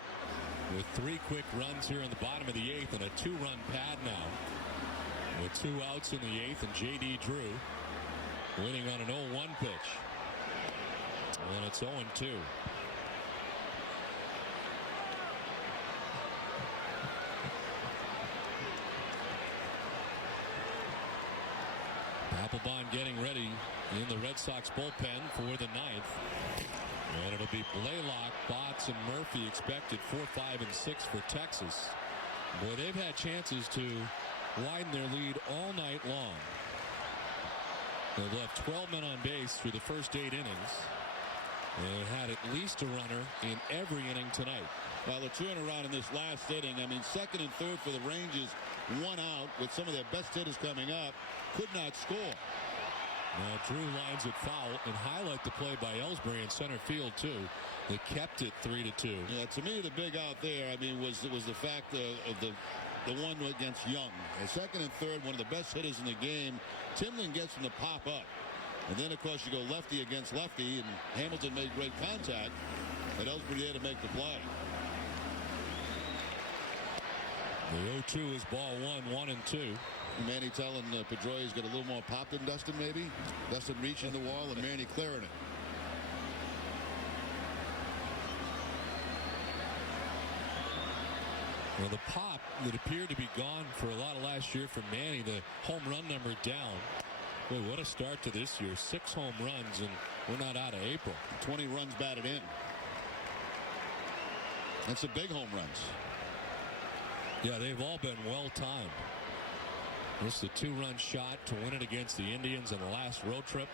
with 3 quick runs here in the bottom of the 8th and a 2-run pad now with 2 outs in the 8th, and J.D. Drew winning on an 0-1 pitch. And it's 0-2. Papelbon getting ready in the Red Sox bullpen for the 9th. And it'll be Blaylock, Botts, and Murphy expected 4, 5, and 6 for Texas. Boy, they've had chances to widen their lead all night long. They've left 12 men on base through the first 8 innings. And had at least a runner in every inning tonight. Well, the 2-run run in this last inning, I mean, second and third for the Rangers, 1 out with some of their best hitters coming up, could not score. Now Drew lines it foul, and highlight the play by Ellsbury in center field too. They kept it 3-2. Yeah, to me the big out there, I mean, was the fact of the one against Young. The second and third, one of the best hitters in the game. Timlin gets him to pop up. And then, of course, you go lefty against lefty, and Hamilton made great contact. And Ellsbury there to make the play. The 0-2 is ball 1, 1-2. Manny telling Pedroia he's got a little more pop than Dustin, maybe. Dustin reaching the wall and Manny clearing it. Well, the pop that appeared to be gone for a lot of last year from Manny, the home run number down. Boy, what a start to this year. 6 home runs, and we're not out of April. 20 runs batted in. That's some big home runs. Yeah, they've all been well-timed. This is a 2-run shot to win it against the Indians in the last road trip.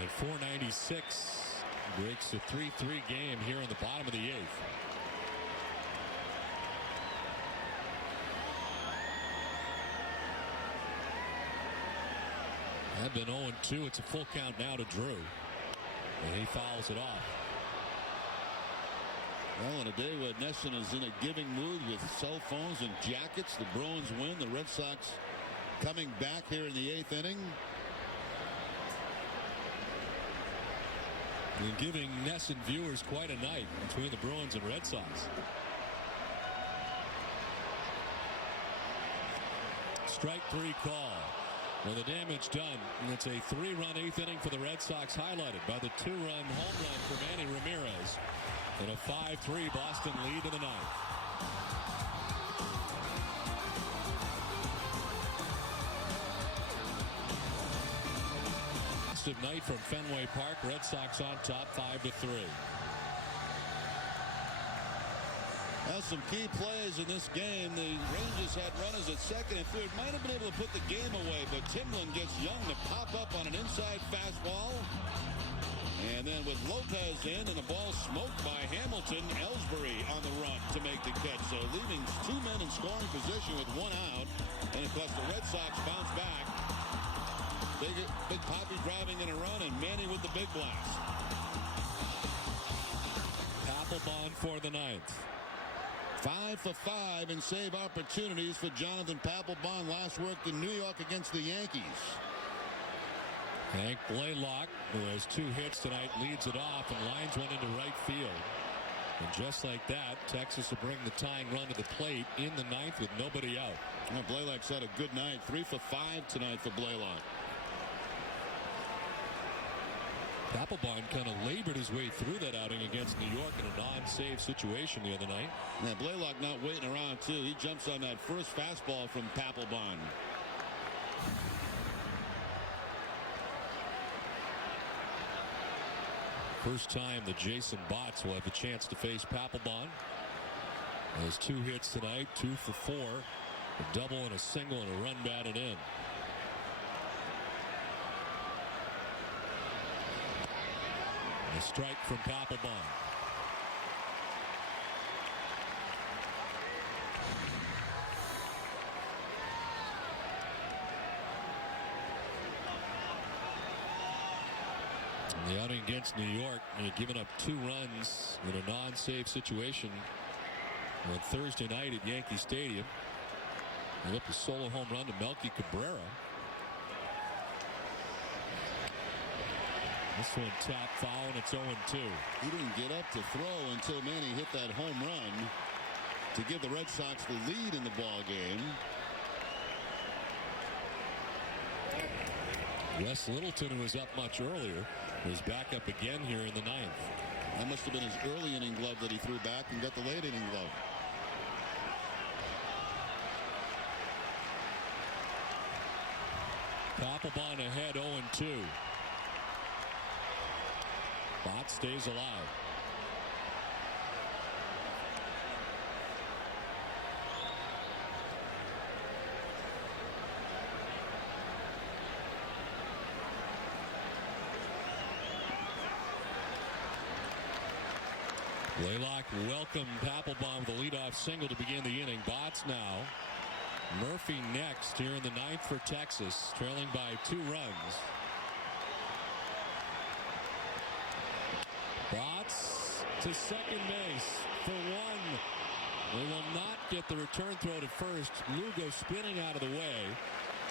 And 496 breaks the 3-3 game here in the bottom of the 8th. Had been 0-2. It's a full count now to Drew. And he fouls it off. Well, on a day where NESN is in a giving mood with cell phones and jackets, the Bruins win. The Red Sox coming back here in the 8th inning. And giving NESN viewers quite a night between the Bruins and Red Sox. Strike 3 call. Well, the damage done. And it's a 3-run 8th inning for the Red Sox, highlighted by the 2-run home run for Manny Ramirez. And a 5-3 Boston lead in the 9th. Of night from Fenway Park. Red Sox on top 5-3. Well, some key plays in this game. The Rangers had runners at second and third. Might have been able to put the game away, but Timlin gets Young to pop up on an inside fastball. And then with Lopez in and the ball smoked by Hamilton, Ellsbury on the run to make the catch. So leaving 2 men in scoring position with 1 out. And of course the Red Sox bounce back. Big Poppy driving in a run, and Manny with the big blast. Papelbon for the 9th. 5 for 5 in save opportunities for Jonathan Papelbon. Last worked in New York against the Yankees. Hank Blaylock, who has 2 hits tonight, leads it off and lines one into right field. And just like that, Texas will bring the tying run to the plate in the 9th with nobody out. Well, Blaylock's had a good night. 3 for 5 tonight for Blaylock. Papelbon kind of labored his way through that outing against New York in a non-save situation the other night. Yeah, Blaylock not waiting around, too. He jumps on that first fastball from Papelbon. First time that Jason Botts will have a chance to face Papelbon. Has 2 hits tonight, 2 for 4. A double and a single and a run batted in. A strike from Papelbon. The outing against New York, giving up 2 runs in a non-save situation on Thursday night at Yankee Stadium. They up a solo home run to Melky Cabrera. This one tapped foul, and it's 0-2. He didn't get up to throw until Manny hit that home run to give the Red Sox the lead in the ball game. Wes Littleton, who was up much earlier, was back up again here in the 9th. That must have been his early inning glove that he threw back and got the late inning glove. Papelbon ahead 0-2. Bott stays alive. Blaylock welcomed Papelbon with a leadoff single to begin the inning. Botts now. Murphy next here in the 9th for Texas, trailing by 2 runs. Botts to second base for 1. They will not get the return throw to first. Lugo spinning out of the way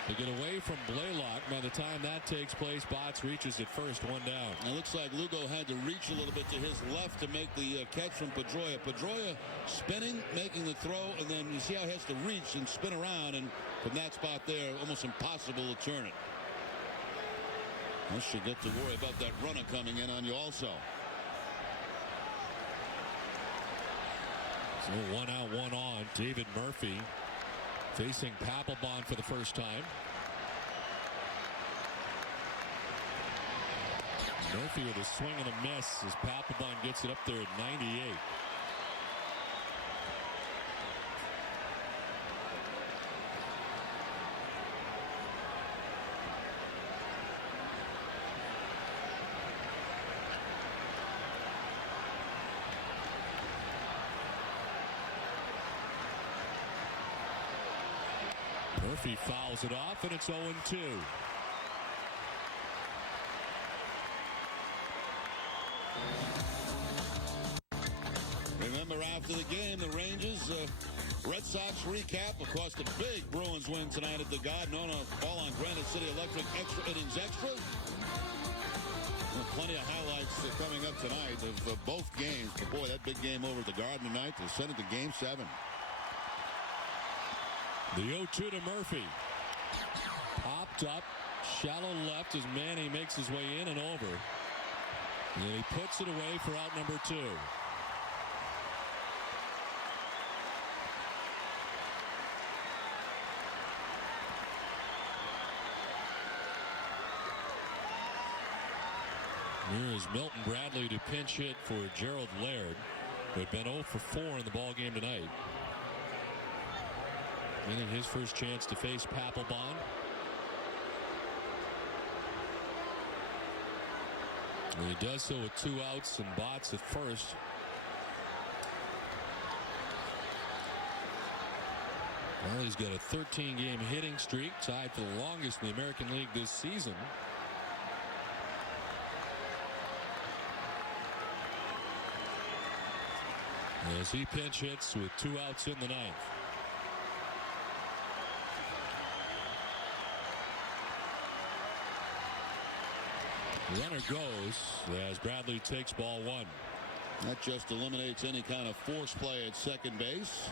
to get away from Blaylock. By the time that takes place, Botts reaches at first, 1 down. It looks like Lugo had to reach a little bit to his left to make the catch from Pedroia. Pedroia spinning, making the throw, and then you see how he has to reach and spin around, and from that spot there, almost impossible to turn it. Unless you get to worry about that runner coming in on you also. So 1 out, 1 on. David Murphy facing Papelbon for the first time. Murphy with a swing and a miss as Papelbon gets it up there at 98. Murphy fouls it off, and it's 0-2. Remember, after the game, the Rangers, Red Sox recap. Of course, the big Bruins win tonight at the Garden, on a ball on Granite City Electric, extra innings extra. Well, plenty of highlights coming up tonight of both games. But boy, that big game over at the Garden tonight to send it to Game 7. The 0-2 to Murphy. Popped up, shallow left as Manny makes his way in and over. And he puts it away for out number 2. Here is Milton Bradley to pinch hit for Gerald Laird, who had been 0 for 4 in the ballgame tonight. Getting his first chance to face Papelbon. And he does so with 2 outs and Botts at first. Well, he's got a 13-game hitting streak, tied for the longest in the American League this season. As he pinch hits with 2 outs in the 9th. Runner goes as Bradley takes ball 1. That just eliminates any kind of force play at second base.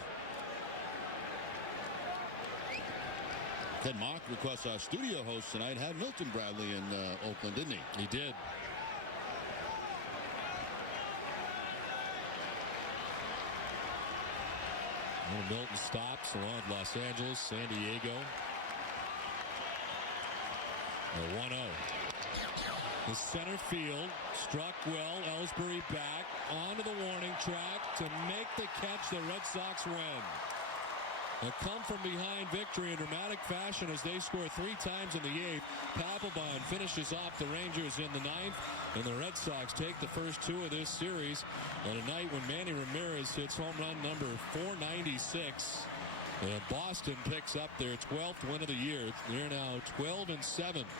Ken Mock, of course, our studio host tonight, had Milton Bradley in Oakland, didn't he? He did. Well, Milton stops along with Los Angeles, San Diego. A 1-0. The center field struck well. Ellsbury back onto the warning track to make the catch. The Red Sox win. A come-from-behind victory in dramatic fashion as they score 3 times in the 8th. Papelbon finishes off the Rangers in the 9th, and the Red Sox take the first 2 of this series on a night when Manny Ramirez hits home run number 496. And Boston picks up their 12th win of the year. They're now 12-7